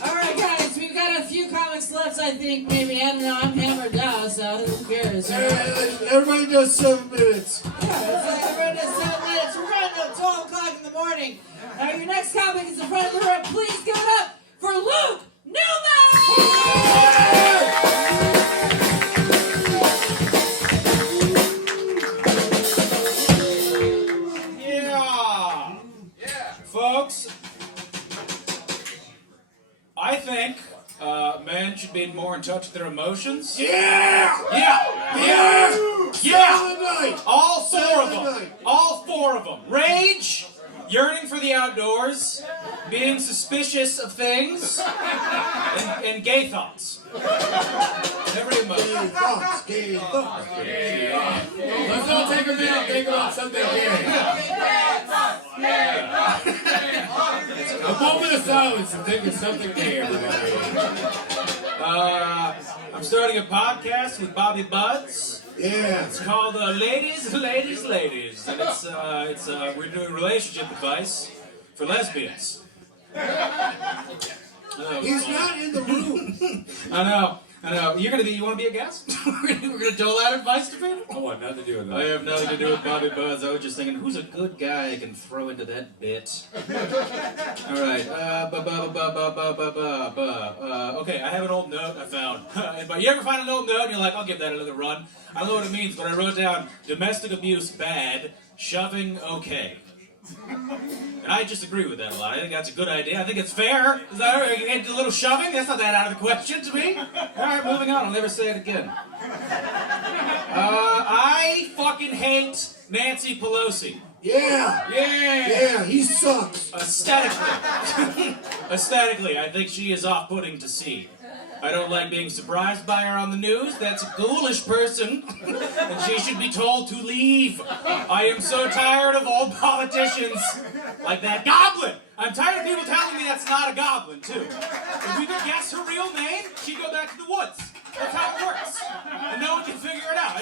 All right, guys, we've got a few comics left, I think, maybe. I don't know, I'm hammered now, so who cares? Everybody does 7 minutes. Everyone does 7 minutes. We're running till 12 o'clock in the morning. Your next comic is in front of the room. Please give it up for Luke Newman! Folks, I think men should be more in touch with their emotions. Yeah! All four of them. All four of them. Rage, yearning for the outdoors, being suspicious of things, and gay thoughts. Every emotion. Gay thoughts. Let's all take a minute and think about something gay. A moment of silence and think of something gay, everybody. I'm starting a podcast with Bobby Buds. Yeah. It's called Ladies, Ladies, Ladies. And we're doing relationship advice for lesbians. He's not in the room. I know. You want to be a guest? We're gonna dole out advice to people? I want nothing to do with that. I have nothing to do with Bobby Buds. I was just thinking, who's a good guy I can throw into that bit? All right. Okay, I have an old note I found. But you ever find an old note and you're like, I'll give that another run? I don't know what it means, but I wrote down domestic abuse bad, shoving okay. And I just agree with that a lot. I think that's a good idea. I think it's fair. Is that right? You get a little shoving? That's not that out of the question to me. All right, moving on. I'll never say it again. I fucking hate Nancy Pelosi. Yeah, he sucks. Aesthetically, I think she is off-putting to see. I don't like being surprised by her on the news. That's a ghoulish person, and she should be told to leave. I am so tired of old politicians like that goblin. I'm tired of people telling me that's not a goblin, too. If we could guess her real name, she'd go back to the woods. That's how it works. And no one can figure it out.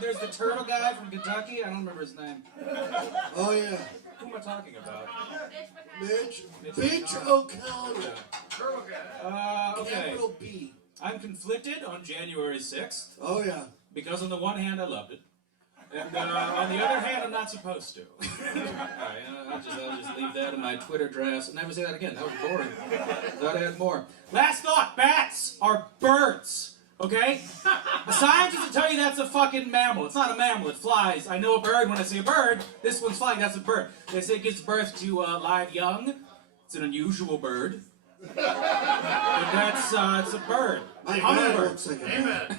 There's the turtle guy from Kentucky. I don't remember his name. Oh, yeah. Who am I talking about? Mitch O'Connor. Okay. Capital B. I'm conflicted on January 6th. Oh, yeah. Because on the one hand, I loved it. And on the other hand, I'm not supposed to. Alright, I'll just leave that in my Twitter drafts and never say that again. That was boring. Thought I had more. Last thought, bats are birds. Okay? The scientists will tell you that's a fucking mammal. It's not a mammal, it flies. I know a bird when I see a bird. This one's flying, that's a bird. They say it gives birth to live young. It's an unusual bird. It's a bird. My Hummingbird. dad looks like a bird.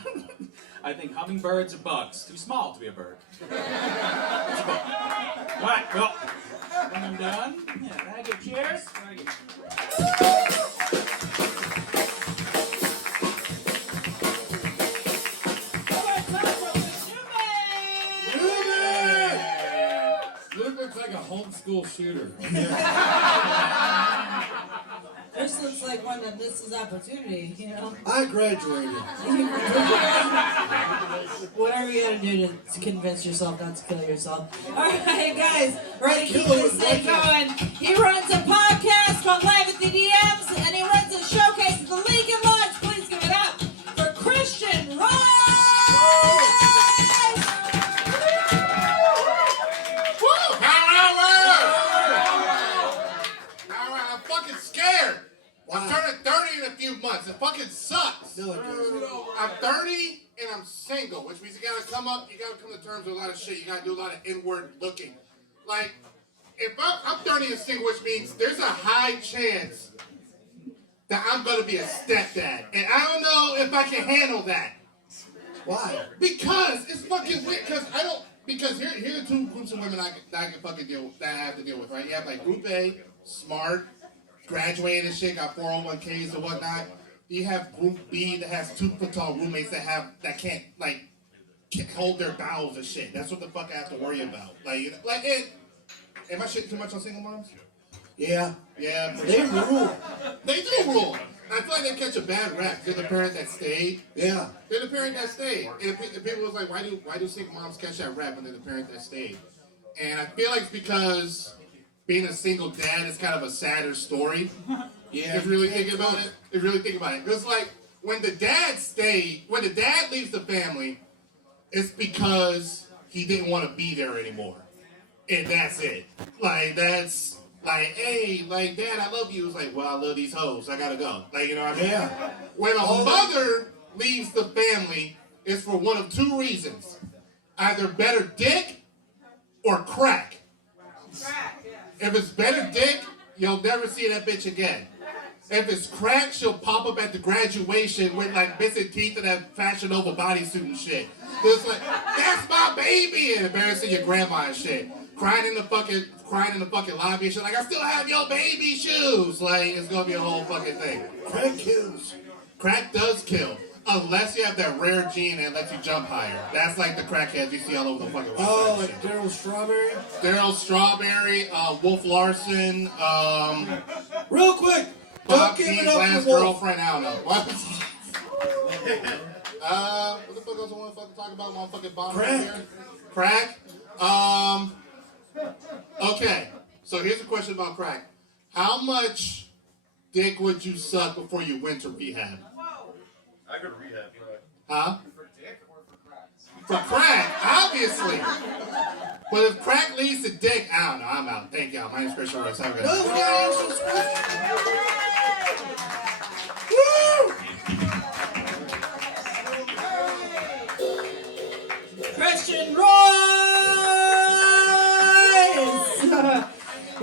I think hummingbirds are bugs. Too small to be a bird. It's a bug. All right, well, when I'm done, yeah, I get cheers. Very good. Luke looks like a homeschool shooter. This looks like one that misses opportunity, you know? I graduated. Whatever you gotta do to convince yourself not to kill yourself. Alright, guys, ready to keep this thing going. He runs a podcast called Live at the DMs, and he runs a showcase at the League at Large. Please give it up for Christian Rice! I'm fucking scared. I'm turning 30 in a few months. It fucking sucks. No, it doesn't. I'm 30 and I'm single, which means you gotta come to terms with a lot of shit. You gotta do a lot of inward looking. Like, if I'm 30 and single, which means there's a high chance that I'm gonna be a stepdad. And I don't know if I can handle that. Why? Because it's fucking weird. Because here are two groups of women I can fucking deal with, that I have to deal with, right? You have like group A, smart, graduated and shit, got 401ks and whatnot. You have group B that has 2 foot tall roommates that can't hold their bowels and shit. That's what the fuck I have to worry about. Am I shitting too much on single moms? Yeah. Yeah. They rule. They do rule. I feel like they catch a bad rap. They're the parent that stayed. Yeah. They're the parent that stayed. And people was like, why do single moms catch that rap when they're the parent that stayed? And I feel like it's because being a single dad is kind of a sadder story. Yeah. If you really think about it. Because like when the dad leaves the family, it's because he didn't want to be there anymore. And that's it. Hey, Dad, I love you. It's like, well, I love these hoes. I gotta go. You know what I mean? Yeah. When a mother leaves the family, it's for one of 2 reasons. Either better dick or crack. If it's better dick, you'll never see that bitch again. If it's crack, she'll pop up at the graduation with missing teeth and that Fashion Nova bodysuit and shit. It's like, that's my baby, and embarrassing your grandma and shit. Crying in the fucking lobby and shit. I still have your baby shoes. It's gonna be a whole fucking thing. Crack kills. Crack does kill. Unless you have that rare gene that lets you jump higher. That's like the crackheads you see all over the fucking website. Oh, like Daryl Strawberry? Daryl Strawberry, Wolf Larson, real quick, Bob don't give Dean's it up last for Wolf. girlfriend, I don't know. What? What the fuck else I want to fucking talk about? Motherfucking bomb Crack. here? Crack? Okay, so here's a question about crack. How much dick would you suck before you went to rehab? I go to rehab. Huh? For dick or for crack? For crack, obviously. But if crack leads to dick, I don't know. I'm out. Thank y'all. My name's Christian Rice. Have a good No, we gotta answer this question. Christian Royce!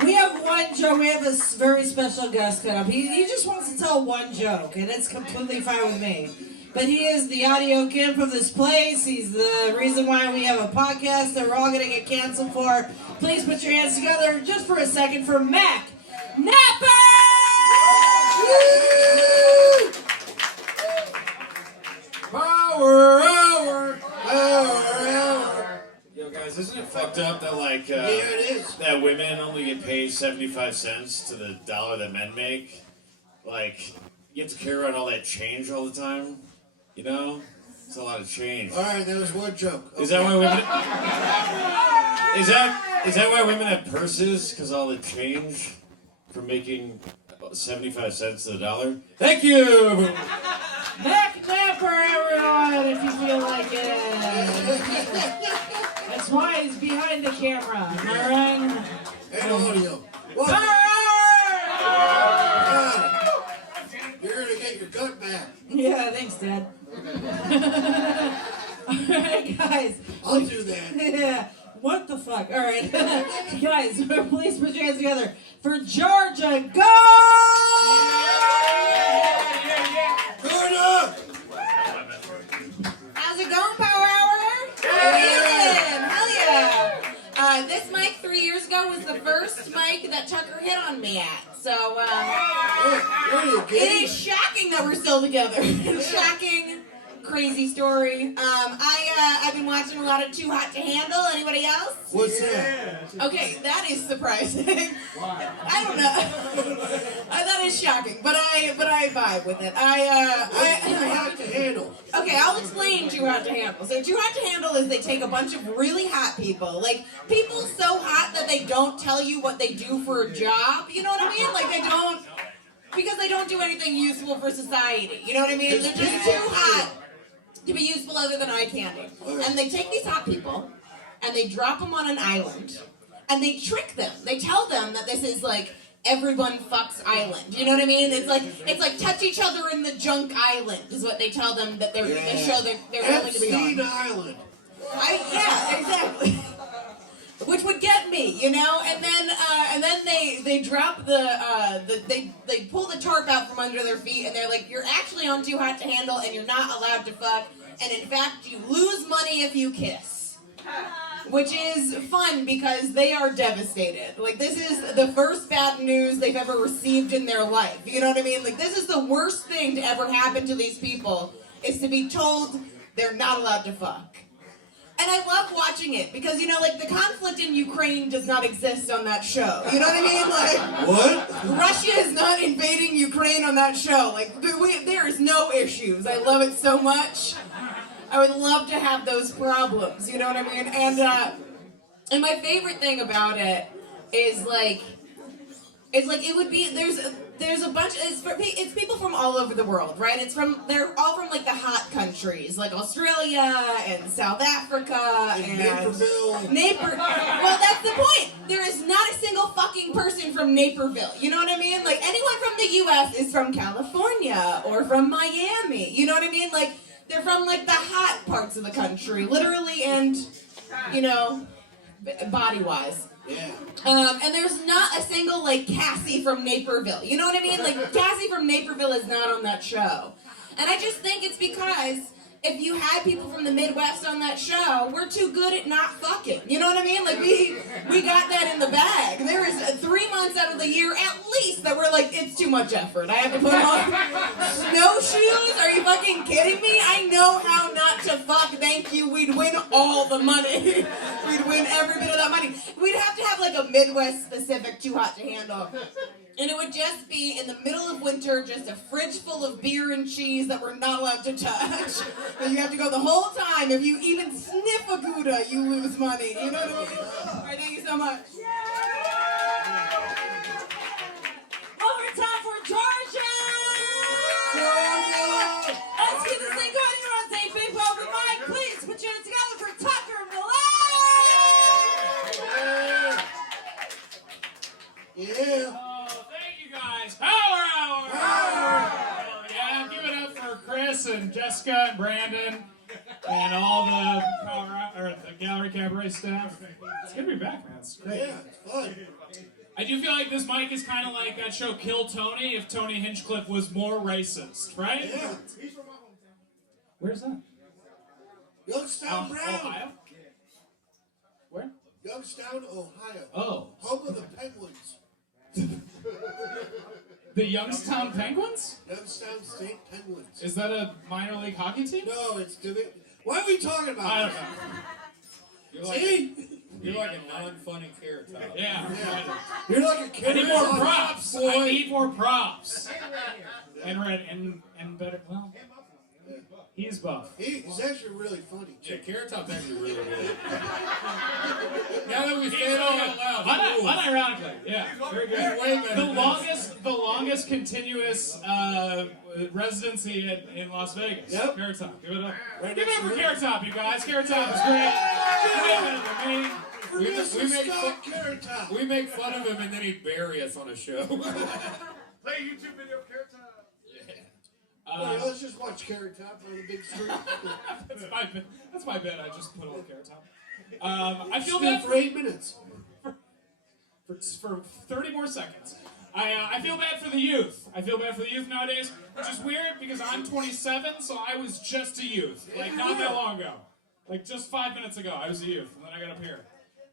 We have one joke. We have a very special guest coming up. He just wants to tell one joke, and it's completely fine with me. But he is the audio gimp of this place. He's the reason why we have a podcast that we're all going to get canceled for. Please put your hands together just for a second for Mack Nepper! Power hour! Yo, guys, isn't it fucked up that Yeah, it is. that women only get paid 75 cents to the dollar that men make? You have to carry around all that change all the time. You know, it's a lot of change. All right, that was one joke. Is that why women? Is that why women have purses? Because all the change for making 75 cents to the dollar. Thank you. Mack Nepper, everyone, if you feel like it. That's why he's behind the camera. Am I right? And audio. You're gonna get your gut back. Yeah, thanks, Dad. Alright, guys. I'll do that. Yeah. What the fuck? Alright. Guys, please put your hands together for Georgia. Go! ago was the first mic that Tucker hit on me at. So, it is shocking that we're still together. Shocking, crazy story. I've been watching a lot of Too Hot to Handle. Anybody else? What's that? Okay, that is surprising. Why? I don't know. That is shocking, but I vibe with it. Too Hot to Handle. Okay, I'll explain Too Hot to Handle. So Too Hot to Handle is they take a bunch of really hot people, like people so hot that they don't tell you what they do for a job. You know what I mean? Like they don't, because they don't do anything useful for society. You know what I mean? They're just too hot to be useful other than eye candy. And they take these hot people and they drop them on an island and they trick them. They tell them that this is like everyone fucks island. You know what I mean? It's like touch each other in the junk island is what they tell them that they're the show they're willing to be on. Epstein Island. Yeah, exactly. Which would get me, you know, and then they drop they pull the tarp out from under their feet and they're like, you're actually on Too Hot to Handle and you're not allowed to fuck, and in fact you lose money if you kiss. Which is fun because they are devastated. Like, this is the first bad news they've ever received in their life. You know what I mean? Like, this is the worst thing to ever happen to these people, is to be told they're not allowed to fuck. And I love watching it because, you know, like, the conflict in Ukraine does not exist on that show. You know what I mean? Like, what? Russia is not invading Ukraine on that show. Like, there is no issues. I love it so much. I would love to have those problems, you know what I mean? And my favorite thing about it is like it would be there's a bunch it's people from all over the world, right? They're all from like the hot countries, like Australia and South Africa and Naperville. Well, that's the point. There is not a single fucking person from Naperville. You know what I mean? Like anyone from the U.S. is from California or from Miami. You know what I mean? Like, they're from, like, the hot parts of the country, literally and, you know, body-wise. Yeah. And there's not a single, like, Cassie from Naperville. You know what I mean? Like, Cassie from Naperville is not on that show. And I just think it's because if you had people from the Midwest on that show, we're too good at not fucking. You know what I mean? Like, we got that in the bag. There is 3 months out of the year, at least, that we're like, it's too much effort. I have to put on snowshoes? Are you fucking kidding me? I know how not to fuck. Thank you. We'd win all the money. We'd win every bit of that money. We'd have to have, like, a Midwest-specific Too Hot to Handle. And it would just be, in the middle of winter, just a fridge full of beer and cheese that we're not allowed to touch. And you have to go the whole time. If you even sniff a Gouda, you lose money. You know what I mean? All right, thank you so much. Overtime for Georgia! Let's keep this thing going. You're on St. Big Over Mike. Please put your hands together for Tucker Millay! Yeah. Power Hour! Yeah, give it up for Chris and Jessica and Brandon and all the Gallery Cabaret staff. It's good to be back, man. It's great. Yeah, it's fun. I do feel like this mic is kind of like that show Kill Tony if Tony Hinchcliffe was more racist, right? Yeah. Where's that? Youngstown, Brown. Ohio? Where? Youngstown, Ohio. Oh. Home of the Penguins. The Youngstown Penguins? Youngstown State Penguins. Is that a minor league hockey team? No, it's Why are we talking about I don't this? know. You're like a non-funny carrot top. Yeah. You're like a kid. I need more props. Boy. I need more props. And better. Well, he's buff. He's actually really funny. Yeah, Carrot Top's actually really good. Now that we say it all out loud. Unironically, yeah, very good. Way better The longest continuous residency in Las Vegas. Yep. Carrot Top, give it up. Right Give it up for next to Carrot Top, you guys. Carrot Top is great. Way better than me. We make fun of him and then he'd bury us on a show. Play a YouTube video of Carrot Top. Let's just watch Carrot Top on the big screen. That's my bet. I just put on Carrot Top. I feel Spin bad for 8 minutes. For 30 more seconds. I feel bad for the youth. I feel bad for the youth nowadays, which is weird because I'm 27, so I was just a youth. Like, not that long ago. Like, just 5 minutes ago, I was a youth, and then I got up here.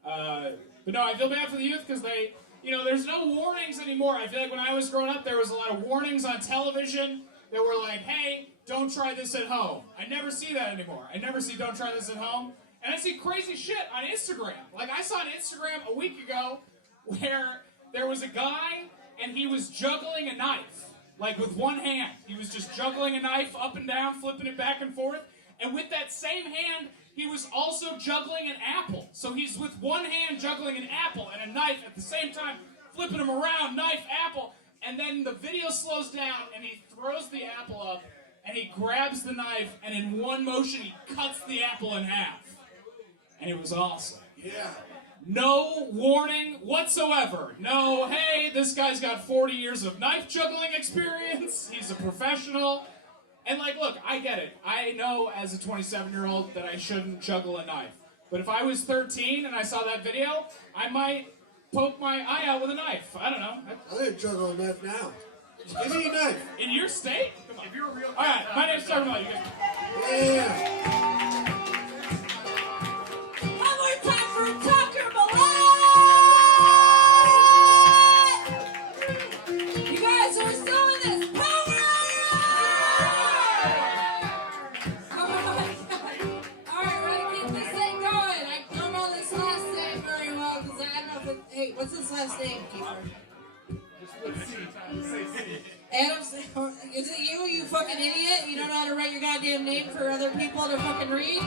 But no, I feel bad for the youth because they, there's no warnings anymore. I feel like when I was growing up, there was a lot of warnings on television that were like, hey, don't try this at home. I never see that anymore. I never see don't try this at home. And I see crazy shit on Instagram. Like, I saw on Instagram a week ago where there was a guy and he was juggling a knife. Like, with one hand. He was just juggling a knife up and down, flipping it back and forth. And with that same hand, he was also juggling an apple. So he's with one hand juggling an apple and a knife at the same time, flipping them around, knife, apple. And then the video slows down and he throws the apple up and he grabs the knife and in one motion he cuts the apple in half. And it was awesome. Yeah. No warning whatsoever. No, hey, this guy's got 40 years of knife juggling experience. He's a professional. And like, look, I get it. I know as a 27-year-old that I shouldn't juggle a knife. But if I was 13 and I saw that video, I might poke my eye out with a knife. I don't know. I didn't juggle a knife now. Give me a knife. In your state? Come on. If you're a real... All right, my name's Tucker Miller. You guys... Yeah. One more time for Tucker Malone! You guys are still in this. Power Alright, we're gonna keep this thing going. I don't know this last name very well because I don't know if it... Hey, what's this last name, Kieffer? Adam, is it you, you fucking idiot? You don't know how to write your goddamn name for other people to fucking read?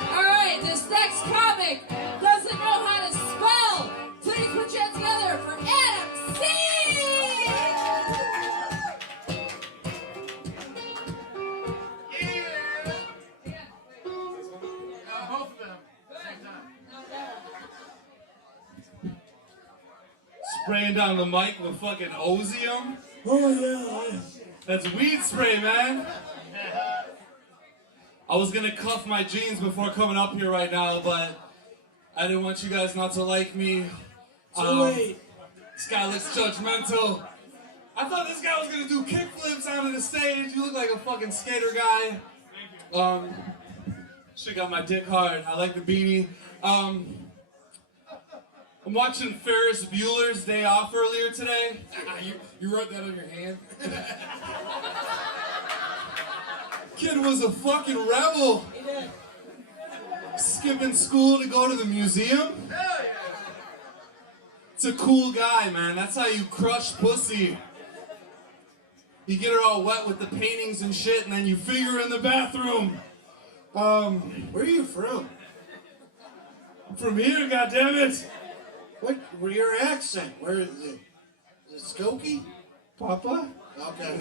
Alright, this next comic doesn't know how to spell. Please put your hands together for Adam C. Both of them. Same time. Spraying down the mic with fucking Ozium. Oh, yeah. That's weed spray, man. I was gonna cuff my jeans before coming up here right now, but I didn't want you guys not to like me. Wait. This guy looks judgmental. I thought this guy was gonna do kickflips out of the stage. You look like a fucking skater guy. Shit got my dick hard. I like the beanie. I'm watching Ferris Bueller's Day Off earlier today. You wrote that on your hand? Kid was a fucking rebel. He did. Skipping school to go to the museum. It's a cool guy, man. That's how you crush pussy. You get her all wet with the paintings and shit, and then you figure her in the bathroom. Where are you from? I'm from here, goddammit. Where your accent? Where is it? Is it Skokie? Papa? Okay.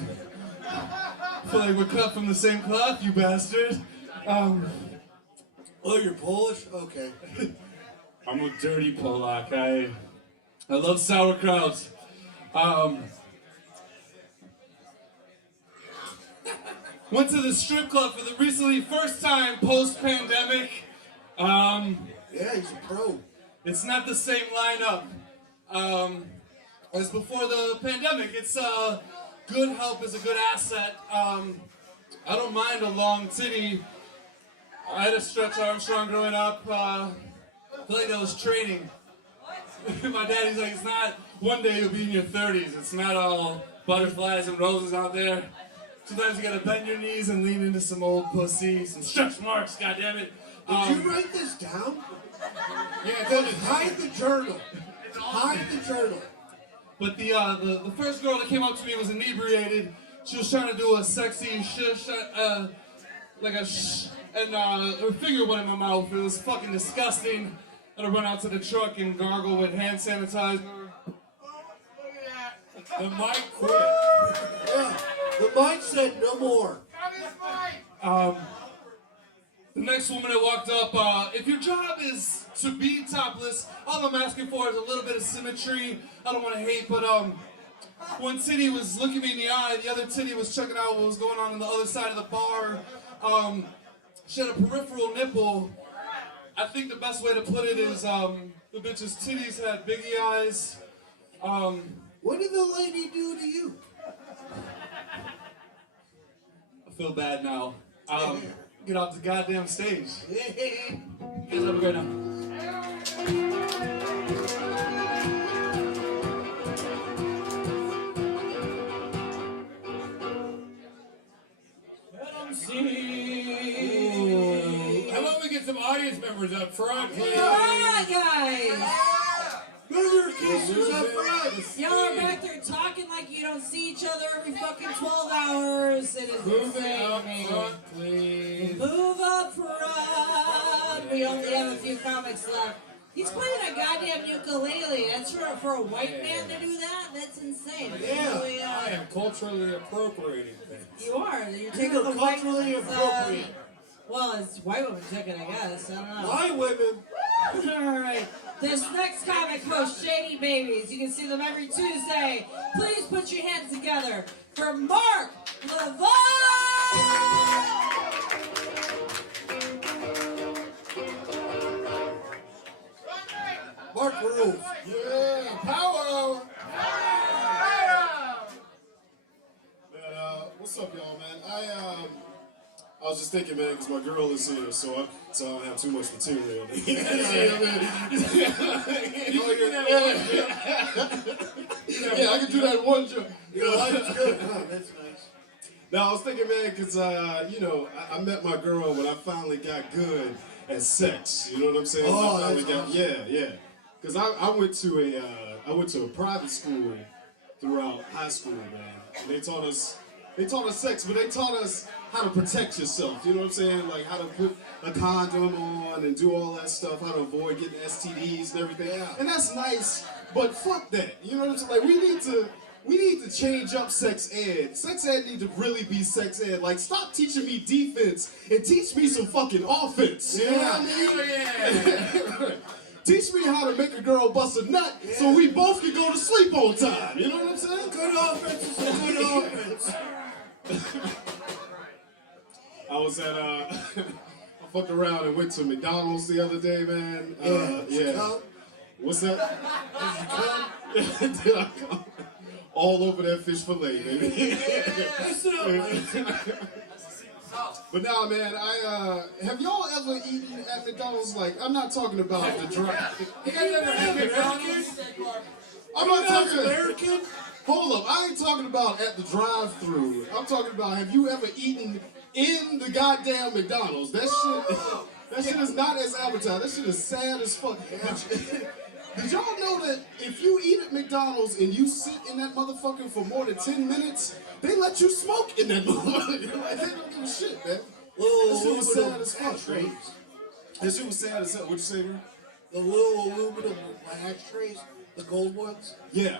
I feel like we're cut from the same cloth, you bastard. Oh, you're Polish? Okay. I'm a dirty Polak. I love sauerkraut. Went to the strip club for the recently first time post-pandemic. Yeah, he's a pro. It's not the same lineup as before the pandemic. It's good help is a good asset. I don't mind a long titty. I had a Stretch Armstrong growing up. I feel like that was training. My daddy's like, it's not one day you'll be in your 30s. It's not all butterflies and roses out there. Sometimes you gotta bend your knees and lean into some old pussy, some stretch marks, goddammit. Did you write this down? Yeah, Then hide the journal. Hide the journal. But the first girl that came up to me was inebriated. She was trying to do a sexy shush, like a shh, and her finger went in my mouth. It was fucking disgusting. I had to run out to the truck and gargle with hand sanitizer. The mic quit. Yeah, the mic said no more. The next woman that walked up, if your job is to be topless, all I'm asking for is a little bit of symmetry. I don't want to hate, but one titty was looking me in the eye, the other titty was checking out what was going on the other side of the bar. She had a peripheral nipple. I think the best way to put it is the bitch's titties had biggie eyes. What did the lady do to you? I feel bad now. Get off the goddamn stage. Yeah. You guys have a great night. audience members up front, please. Come on, guys. Move your kisses up front. Y'all are back there talking like you don't see each other every fucking 12 hours. It is Move it insane, up man. front, please. Move up front. We only have a few comics left. He's playing a goddamn ukulele. That's for a white man to do that? That's insane. Yeah, Really, I am culturally appropriating things. You are. You're taking You're the white culturally appropriate. well, it's white women took it, I guess. I don't know. White women. All right. This next comic host, Shady Babies. You can see them every Tuesday. Please put your hands together for Mark Levine. Mark Roof. Yeah, power. Man, what's up, y'all, man? I was just thinking, man, because my girl is here, so I don't have too much material. Yeah, I can do that one joke. Your life's good. Oh, that's nice. Now, I was thinking, man, because, I met my girl when I finally got good at sex. You know what I'm saying? Oh, I finally that's awesome. Yeah. Because I went to a private school throughout high school, man. And they taught us sex, but they taught us how to protect yourself. You know what I'm saying? Like how to put a condom on and do all that stuff, how to avoid getting STDs and everything. Yeah. And that's nice, but fuck that. You know what I'm saying? Like we need to change up sex ed. Sex ed need to really be sex ed. Like stop teaching me defense and teach me some fucking offense. You know what I mean? Teach me how to make a girl bust a nut so we both can go to sleep on time. You know what I'm saying? Good offense is a good offense. I was at I fucked around and went to McDonald's the other day, man. Yeah. What's that? Did I come? All over that fish fillet, baby. But now, man, have y'all ever eaten at McDonald's? Like, I'm not talking about the drive. You guys ever had McDonald's? I'm not talking American. Hold up, I ain't talking about at the drive-through. I'm talking about have you ever eaten in the goddamn McDonald's? That shit is not as advertised. That shit is sad as fuck. Did y'all know that if you eat at McDonald's and you sit in that motherfucker for more than 10 minutes, they let you smoke in that motherfucker? Like, they don't give a shit, man. That shit was sad as fuck, man. That shit was sad as hell. What'd you say, man? The little aluminum ashtrays, the gold ones. Yeah.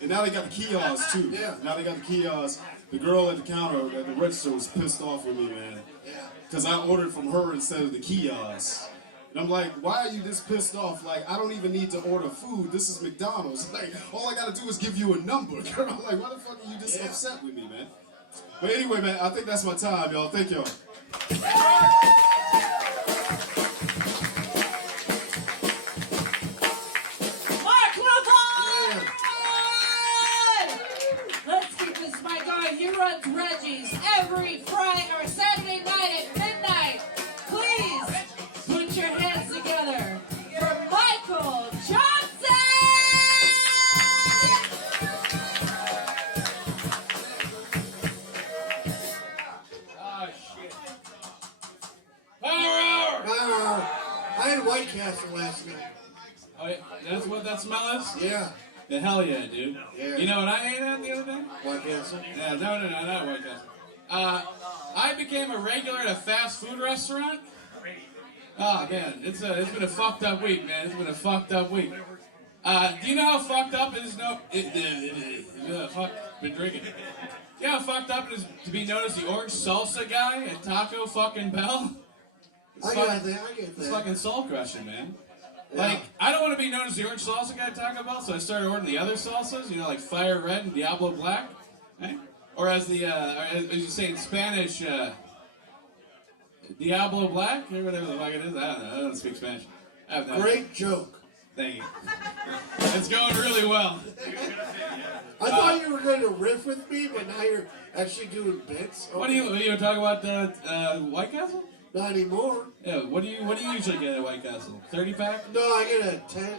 And now they got the kiosks too. Yeah. Now they got the kiosks. The girl at the counter at the register was pissed off with me, man. Yeah. Because I ordered from her instead of the kiosk. And I'm like, why are you this pissed off? Like, I don't even need to order food. This is McDonald's. Like, all I gotta do is give you a number. Girl, I'm like, why the fuck are you this upset with me, man? But anyway, man, I think that's my time, y'all. Thank y'all. Mark Levine! Let's keep this mic on. He runs Reggie's every Friday or Saturday night at midnight. Please put your hands together for Michael Johnson! Oh, shit. I had White Castle last night. Oh, yeah, that's what that smell is? Yeah. The hell yeah, dude. Yeah. You know what I ate at the other day? White Castle? Yeah, no, not White Castle. I became a regular at a fast food restaurant. Oh, man, it's been a fucked up week, man. It's been a fucked up week. Do you know how fucked up it is? Been drinking. You know how fucked up it is to be known as the orange salsa guy at Taco fucking Bell? I get that. It's fucking soul crushing, man. Like, I don't want to be known as the orange salsa guy at Taco Bell, so I started ordering the other salsas, you know, like Fire Red and Diablo Black. Right? Or as as you say in Spanish, Diablo Black, or whatever the fuck it is. I don't speak Spanish. I have no Great joke. Thank you. It's going really well. I thought you were going to riff with me, but now you're actually doing bits. Okay. What do you talk about White Castle? Not anymore. Yeah. What do you usually get at White Castle? 30-pack? No, I get a 10.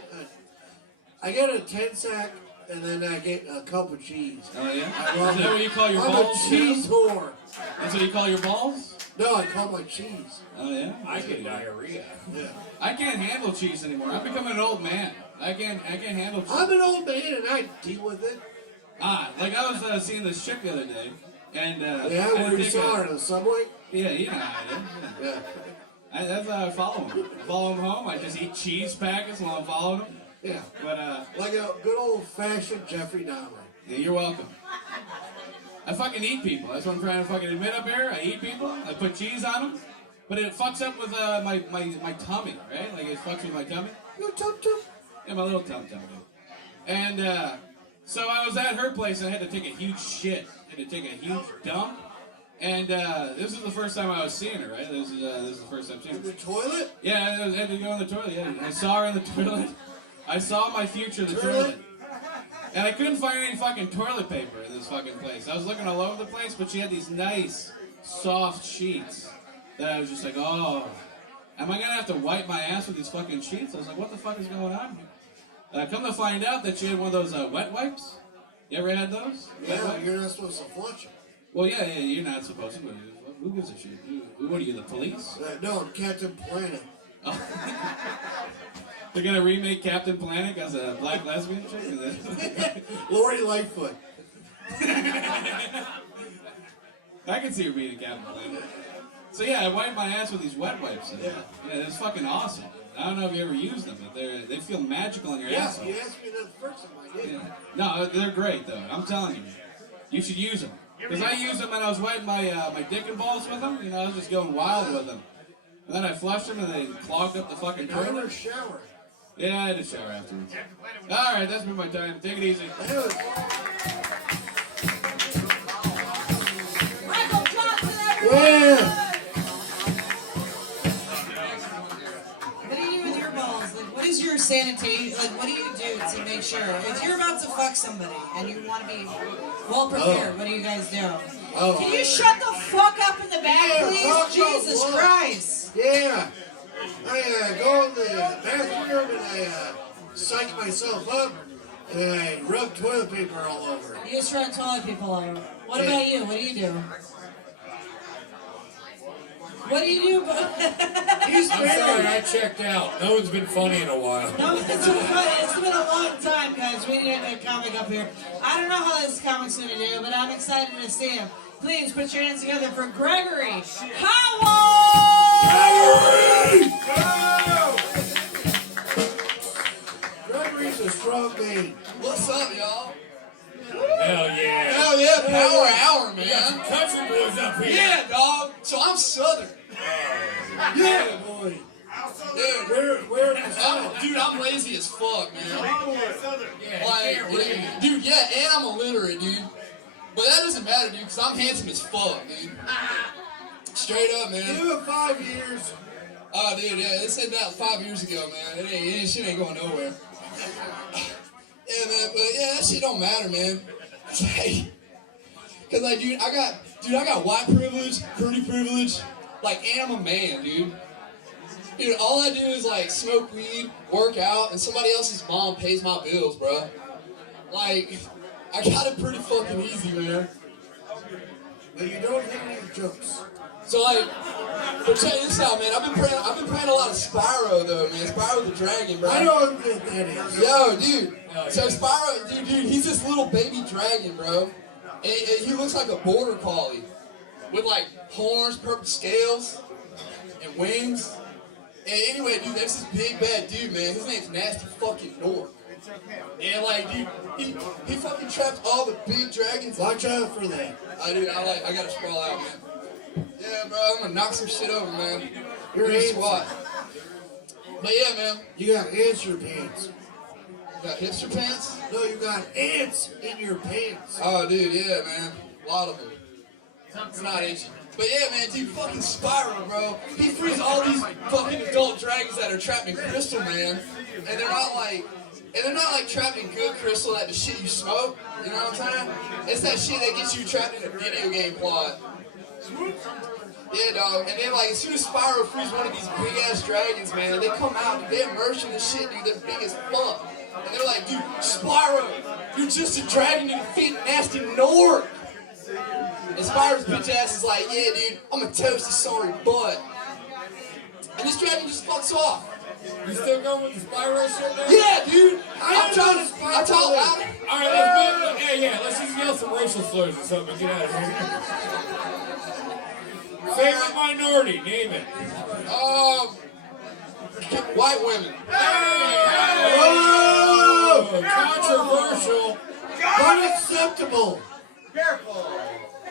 I get a 10-sack, and then I get a cup of cheese. Oh yeah. Is that what you call your I'm balls? a cheese whore. That's what you call your balls? No, I call my cheese. Oh yeah. I get diarrhea. Yeah. I can't handle cheese anymore. I'm becoming an old man. I can't handle cheese. I'm an old man and I deal with it. Like I was seeing this chick the other day, and Yeah, where you saw her in the subway? Yeah, you know how I do. Yeah. That's how I follow him. I follow him home. I just eat cheese packets while I'm following him. Yeah. But like a good old fashioned Jeffrey Dahmer. Yeah, you're welcome. I fucking eat people. That's what I'm trying to fucking admit up here. I eat people. I put cheese on them. But it fucks up with my tummy, right? Like it fucks with my tummy. Your tum-tum? Yeah, my little tum-tum. And so I was at her place and I had to take a huge shit. I had to take a huge dump. And this is the first time I was seeing her, right? This is the first time seeing her. In the toilet? Yeah, I had to go in the toilet. Yeah, I saw her in the toilet. I saw my future in the toilet. And I couldn't find any fucking toilet paper in this fucking place. I was looking all over the place, but she had these nice, soft sheets that I was just like, oh, am I going to have to wipe my ass with these fucking sheets? I was like, what the fuck is going on here? Come to find out that she had one of those wet wipes. You ever had those? Yeah, you're not supposed to flush it. Well, yeah, you're not supposed to. Who gives a shit? What are you, the police? No, Captain Planet. Oh. They're gonna remake Captain Planet as a black lesbian chick? Lori Lightfoot. I can see her being a Captain Planet. So yeah, I wiped my ass with these wet wipes. Yeah, it's fucking awesome. I don't know if you ever used them, but they feel magical in your ass. Yeah, you asked me that the first time I did. Yeah. No, they're great though. I'm telling you, you should use them. Because I used them and I was wiping my dick and balls with them. You know, I was just going wild with them. And then I flushed them and they clogged up the fucking I toilet. never showered. Yeah, I had a shower afterwards. Alright, that's been my time. Take it easy. Michael Johnson, Yeah. What do you do with your balls? Like, what is your sanitation? Like, what do you do to make sure if you're about to fuck somebody and you want to be well prepared? What do you guys do? Can you shut the fuck up in the back, please? Jesus Christ! Yeah. I go in the bathroom and I psych myself up and I rub toilet paper all over. You just run toilet people all over. What about you? What do you do? What do you do? I'm sorry, I checked out. No one's been funny in a while. No, it's been a long time, guys. We need a comic up here. I don't know how this comic's gonna do, but I'm excited to see him. Please put your hands together for Gregory Howell! Gregory's a strong man. What's up, y'all? Hell yeah. Hell yeah, power hour, man. We got some country boys up here. Yeah, dog. So I'm Southern. Yeah, boy. Dude, where dude, I'm lazy as fuck, man. Yeah, Like, dude, yeah, and I'm illiterate, dude. But that doesn't matter, dude, because I'm handsome as fuck, dude. Straight up, man. Give it 5 years. Oh, dude, yeah, they said that 5 years ago, man. Shit ain't going nowhere. Yeah, man, but yeah, that shit don't matter, man. Cause like, dude, I got white privilege, pretty privilege, like, and I'm a man, dude. Dude, all I do is like smoke weed, work out, and somebody else's mom pays my bills, bro. Like, I got it pretty fucking easy, man. But you don't hit any jokes. So like, but check this out, man. I've been playing a lot of Spyro though, man. Spyro the Dragon, bro. I know what that is. Yo, dude. So Spyro, dude, he's this little baby dragon, bro. And he looks like a border collie with like horns, purple scales, and wings. And anyway, dude, that's this big bad dude, man. His name's Nasty fucking North. And like, dude, he fucking traps all the big dragons. Watch out for that. I gotta sprawl out, man. Yeah, bro, I'm gonna knock some shit over, man. You're a a squat. But yeah, man. You got ants in your pants. You got hipster pants? No, you got ants in your pants. Oh, dude, yeah, man. A lot of them. It's not itchy. But yeah, man, dude, fucking Spyro, bro. He frees all these fucking adult dragons that are trapped in crystal, man. And they're not like trapped in good crystal, like the shit you smoke. You know what I'm saying? It's that shit that gets you trapped in a video game plot. Yeah, dog. And then, like, as soon as Spyro frees one of these big-ass dragons, man, they come out, they immerse in this shit, dude. They're big as fuck. And they're like, dude, Spyro, you're just a dragon to defeat Nasty Nord. And Spyro's bitch ass is like, yeah, dude, I'm a toasty sorry butt. And this dragon just fucks off. You still going with the Spyro shit there? Yeah, dude. I'm trying to talk louder. All right, let's just yell some racial slurs or something and get out of here. Favorite minority, name it. White women. Whoa! Controversial. Unacceptable. Careful.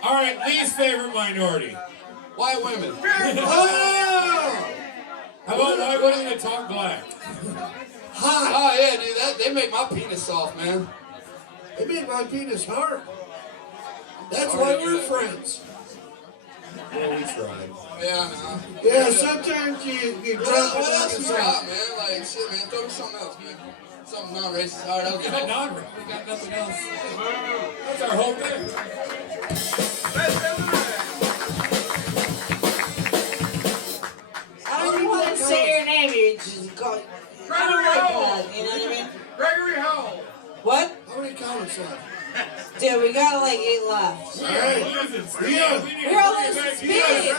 All right, least favorite minority. White women. Oh! How about white women that talk black? Hot. Oh yeah, dude. They make my penis soft, man. They made my penis hard. That's why we're friends. Yeah, we tried. Yeah, I know. Yeah, sometimes you drop it What on else the we side. got, man? Like, shit, man. Throw me something else, man. Something non-racist. All right, okay. Non-racist. We got nothing else. That's our whole thing. I don't want to say your name, you just call it. I don't like that, you know what I mean? Gregory Howell. What? How many comments left? Dude, we got like 8 left. We're all losing speed.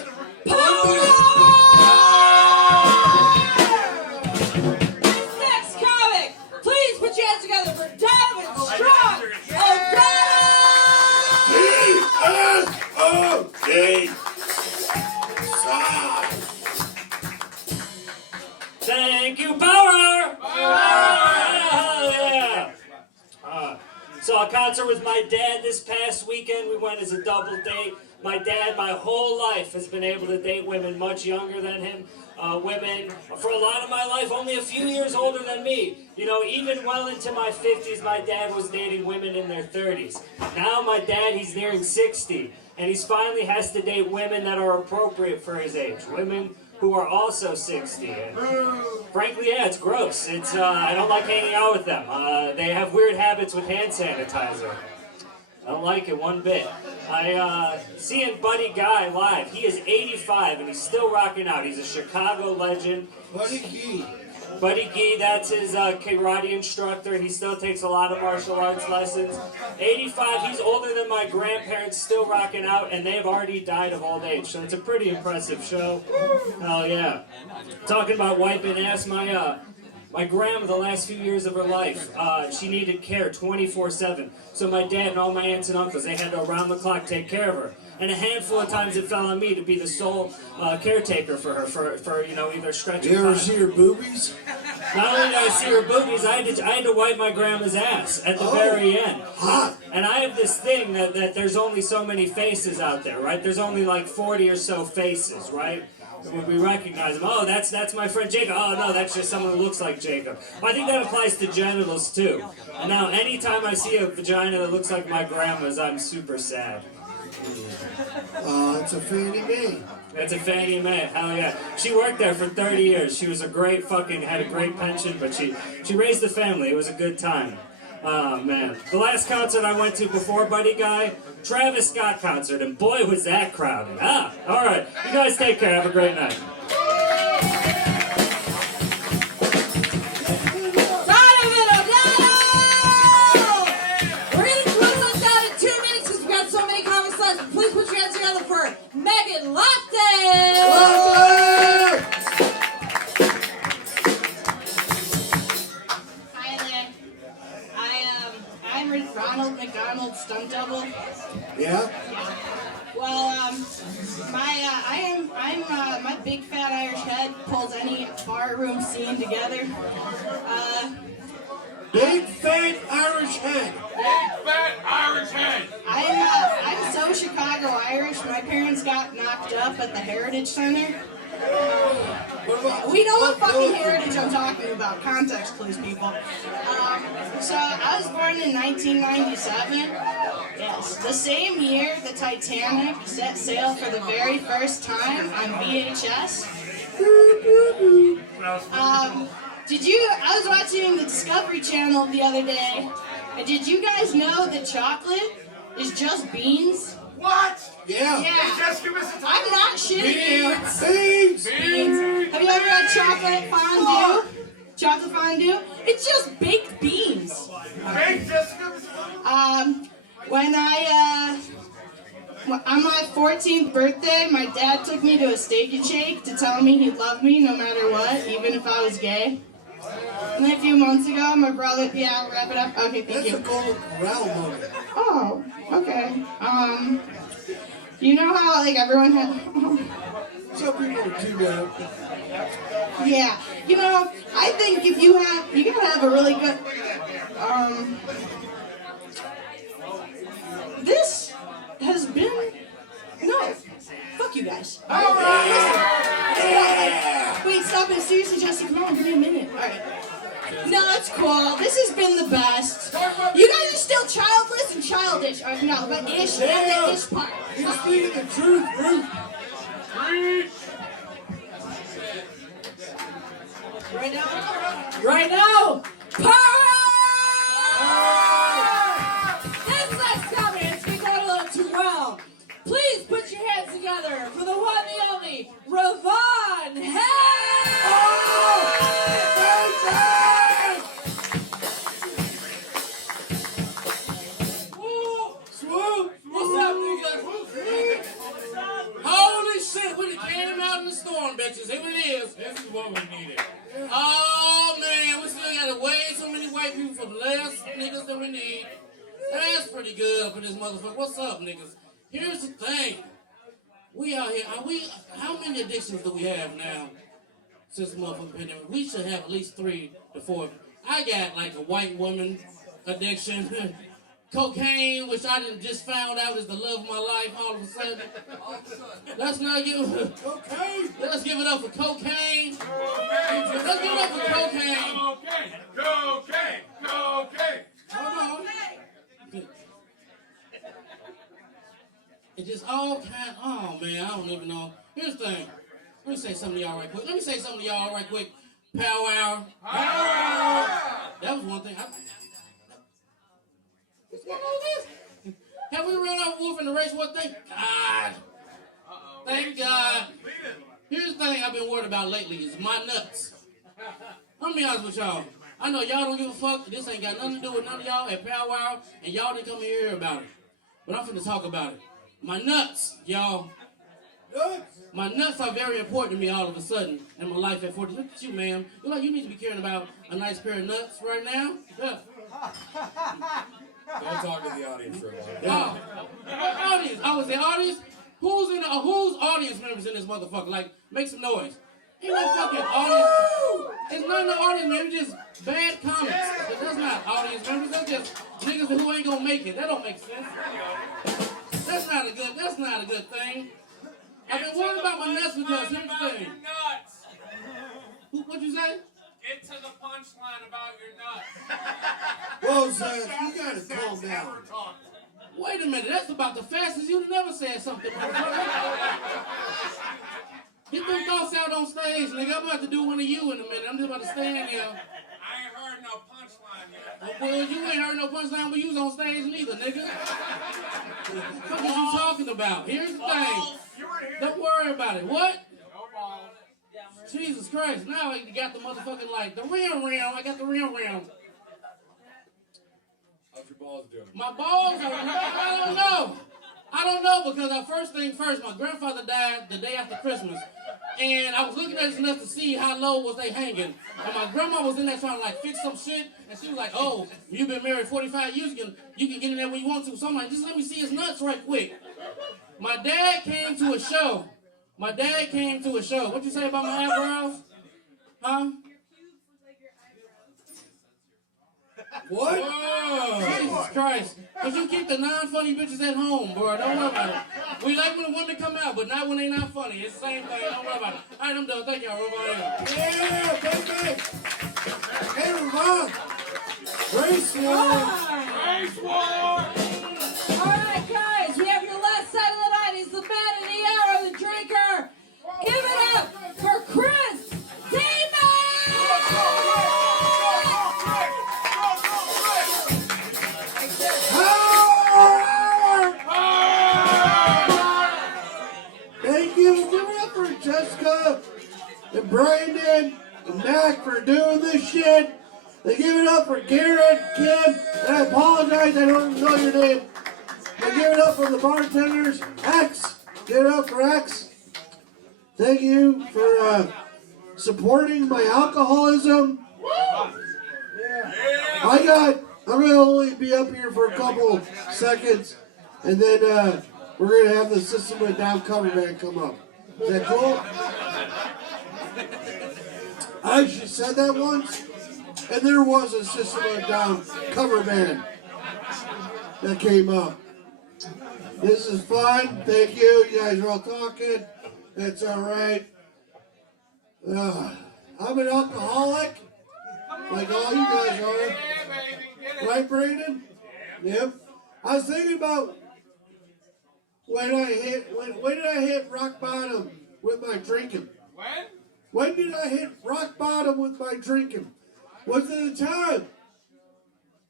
This next comic, please put your hands together for Donovan Strong. D-S-O-D. Thank you, Power! Yeah. Saw a concert with my dad this past weekend. We went as a double date. My dad, my whole life, has been able to date women much younger than him. Women, for a lot of my life, only a few years older than me. You know, even well into my 50s, my dad was dating women in their 30s. Now my dad, he's nearing 60, and he finally has to date women that are appropriate for his age. Women who are also 60. And frankly, yeah, it's gross. It's I don't like hanging out with them. They have weird habits with hand sanitizer. I don't like it one bit. Seeing Buddy Guy live. He is 85 and he's still rocking out. He's a Chicago legend. Buddy Key. Buddy Gee, that's his karate instructor. He still takes a lot of martial arts lessons. 85, he's older than my grandparents, still rocking out, and they've already died of old age. So it's a pretty impressive show. Hell yeah. Talking about wiping ass, my grandma, the last few years of her life, she needed care 24/7. So my dad and all my aunts and uncles, they had to around the clock take care of her. And a handful of times it fell on me to be the sole caretaker for her, for you know, either stretching. You ever see her boobies? Not only did I see her boobies, I had to wipe my grandma's ass at the very end. Hot. And I have this thing that there's only so many faces out there, right? There's only like 40 or so faces, right? When we recognize them, oh, that's my friend Jacob. Oh, no, that's just someone who looks like Jacob. I think that applies to genitals, too. And now, anytime I see a vagina that looks like my grandma's, I'm super sad. It's a Fannie Mae. It's a Fannie Mae, hell yeah. She worked there for 30 years. She was had a great pension, but she raised a family. It was a good time. Oh, man. The last concert I went to before Buddy Guy, Travis Scott concert, and boy, was that crowded. All right. You guys take care. Have a great night. Donovan O'Donnell! We're going to close this down in 2 minutes because we've got so many comments left. Please put your hands together for Megan Lofton! Ronald McDonald stunt double. Yeah? Well, my big fat Irish head pulls any barroom scene together. Big fat Irish head. Big fat Irish head. I'm so Chicago Irish. My parents got knocked up at the Heritage Center. We know what fucking heritage I'm talking about. Context, please, people. So I was born in 1997. Yes, the same year the Titanic set sail for the very first time on VHS. I was watching the Discovery Channel the other day, and did you guys know that chocolate is just beans? What? Yeah. Just give us a time. I'm not shitting you. Beans. Have you ever had chocolate fondue? Chocolate fondue? It's just baked beans. Hey, just give us a time. On my 14th birthday, my dad took me to a Steak and Shake to tell me he loved me no matter what, even if I was gay. And then a few months ago, my brother, yeah, I'll wrap it up. Okay, thank you. That's a Golden Corral moment. Oh, okay. You know how, like, everyone had... Some people are too down. Yeah. You know, I think if you gotta have a really good... This has been... No. Fuck you guys. All right. Wait, stop it. Seriously, Jesse, come on, give me a minute. All right. No, it's cool. This has been the best. You guys are still childless and childish. No, but ish and the ish part. You're speaking the truth, Ruth. Right now, power! This next comments can go a little too well. Please put your hands together for the one, the only, Ravon Swoop! What's up, nigga? Holy shit, we done came out in the storm, bitches. Here it is. This is what we needed. Oh, man, we still got way so many white people for less niggas than we need. That's pretty good for this motherfucker. What's up, niggas? Here's the thing. We out here, how many addictions do we have now since the motherfucking pandemic? We should have at least 3 to 4. I got like a white woman addiction. Cocaine, which I done just found out is the love of my life all of a sudden. Let's not give cocaine. Let's give it up for cocaine. Let's give it up for cocaine. Cocaine. Hold on. It just all kind. Oh man, I don't even know. Here's the thing. Let me say something to y'all right quick. Powwow. That was one thing. What's going on with this? Have we run off Wolf in the race? What? Thank God. Thank God. Here's the thing I've been worried about lately is my nuts. I'm gonna be honest with y'all. I know y'all don't give a fuck. This ain't got nothing to do with none of y'all at Powwow, and y'all didn't come here about it. But I'm finna talk about it. My nuts, y'all. My nuts are very important to me all of a sudden in my life at 40. Look at you, ma'am. You're like, you need to be caring about a nice pair of nuts right now. Yeah. Don't talk to the audience for a while. Audience. I was the audience. Who's audience members in this motherfucker? Like, make some noise. Ain't no fucking audience. It's not no audience members. Just bad comments. That's not audience members. That's just niggas who ain't gonna make it. That don't make sense. That's not a good thing. I've been worried about my nuts because here's the thing. What'd you say? Get to the punchline about your nuts. Whoa, Zach, you gotta calm down. Wait a minute, that's about the fastest you'd never said something. Get them thoughts out on stage, nigga. I'm about to do one of you in a minute. I'm just about to stand here. I ain't heard no punchline yet. Well, you ain't heard no punchline when you was on stage neither, nigga. What are you talking about? Here's the thing. Don't worry about it. What? Jesus Christ. Now I got the motherfucking like, the rim. I got the rim. How's your balls doing? My balls are, I don't know because first thing first, my grandfather died the day after Christmas. And I was looking at his nuts to see how low was they hanging. And my grandma was in there trying to like fix some shit. And she was like, oh, you've been married 45 years, you can get in there when you want to. So I'm like, just let me see his nuts right quick. My dad came to a show. What you say about my eyebrows? Huh? What? Whoa. Jesus Christ. Because you keep the non-funny bitches at home, bro. Don't worry about it. We like when the women come out, but not when they not funny. It's the same thing. Don't worry about it. All right, I'm done. Thank y'all. Yeah, baby. Hey, Ravon. Race war. All right, guys, we have your left side of the night. He's the man of the hour, the drinker. Give it up for Chris Thank you. Give it up for Jessica and Brandon and Mack for doing this shit. They give it up for Garrett, Kim, and I apologize, I don't know your name. And give it up for the bartenders. X. Give it up for X. Thank you for supporting my alcoholism. I'm going to only be up here for a couple seconds, and then we're going to have the System of a Down cover band come up. Is that cool? I actually said that once, and there was a System of a Down cover band that came up. This is fun. Thank you. You guys are all talking. It's all right. I'm an alcoholic, like all you guys are. Right, Brandon? Yep. I was thinking about when did I hit rock bottom with my drinking? When did I hit rock bottom with my drinking? Was it the time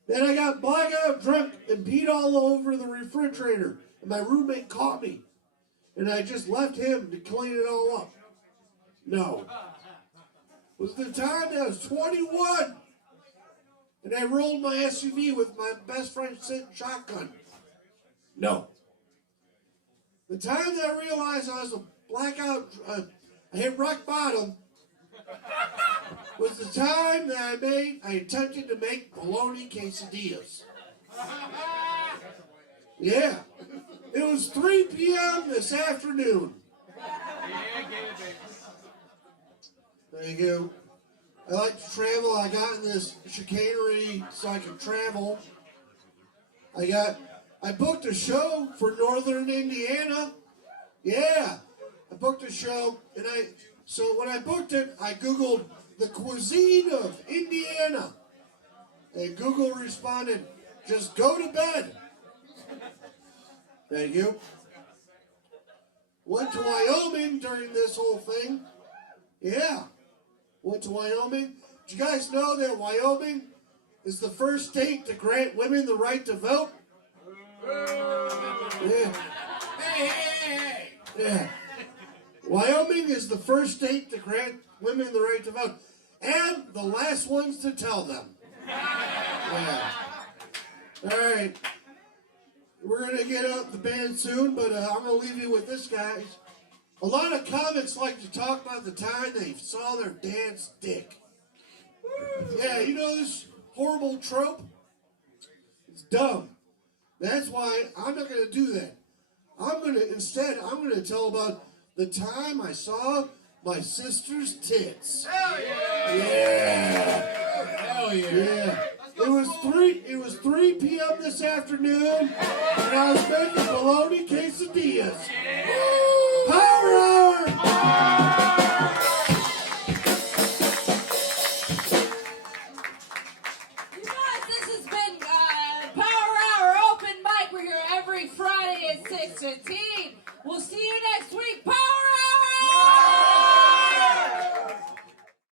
that I got blackout drunk and peed all over the refrigerator and my roommate caught me and I just left him to clean it all up? No. Was the time that I was 21 and I rolled my SUV with my best friend sitting shotgun? No. The time that I realized I was a blackout, I hit rock bottom, was the time that I attempted to make bologna quesadillas. Yeah. It was 3 p.m. this afternoon. Thank you. I like to travel. I got in this chicanery so I can travel. I booked a show for Northern Indiana. Yeah. I booked a show, and so when I booked it, I Googled the cuisine of Indiana. And Google responded, just go to bed. Thank you. Went to Wyoming during this whole thing. Yeah. Went to Wyoming. Did you guys know that Wyoming is the first state to grant women the right to vote? Yeah. Hey. Yeah. Wyoming is the first state to grant women the right to vote. And the last ones to tell them. Yeah. All right. We're going to get out the band soon, but I'm going to leave you with this, guys. A lot of comics like to talk about the time they saw their dad's dick. Yeah, you know this horrible trope? It's dumb. That's why I'm not going to do that. Instead, I'm going to tell about the time I saw my sister's tits. Hell yeah! Yeah. Hell yeah! Yeah. It was 3 p.m. this afternoon, and I was making bologna quesadillas. Power hour! You guys, this has been Power Hour Open Mic. We're here every Friday at 6:15. We'll see you next week. Power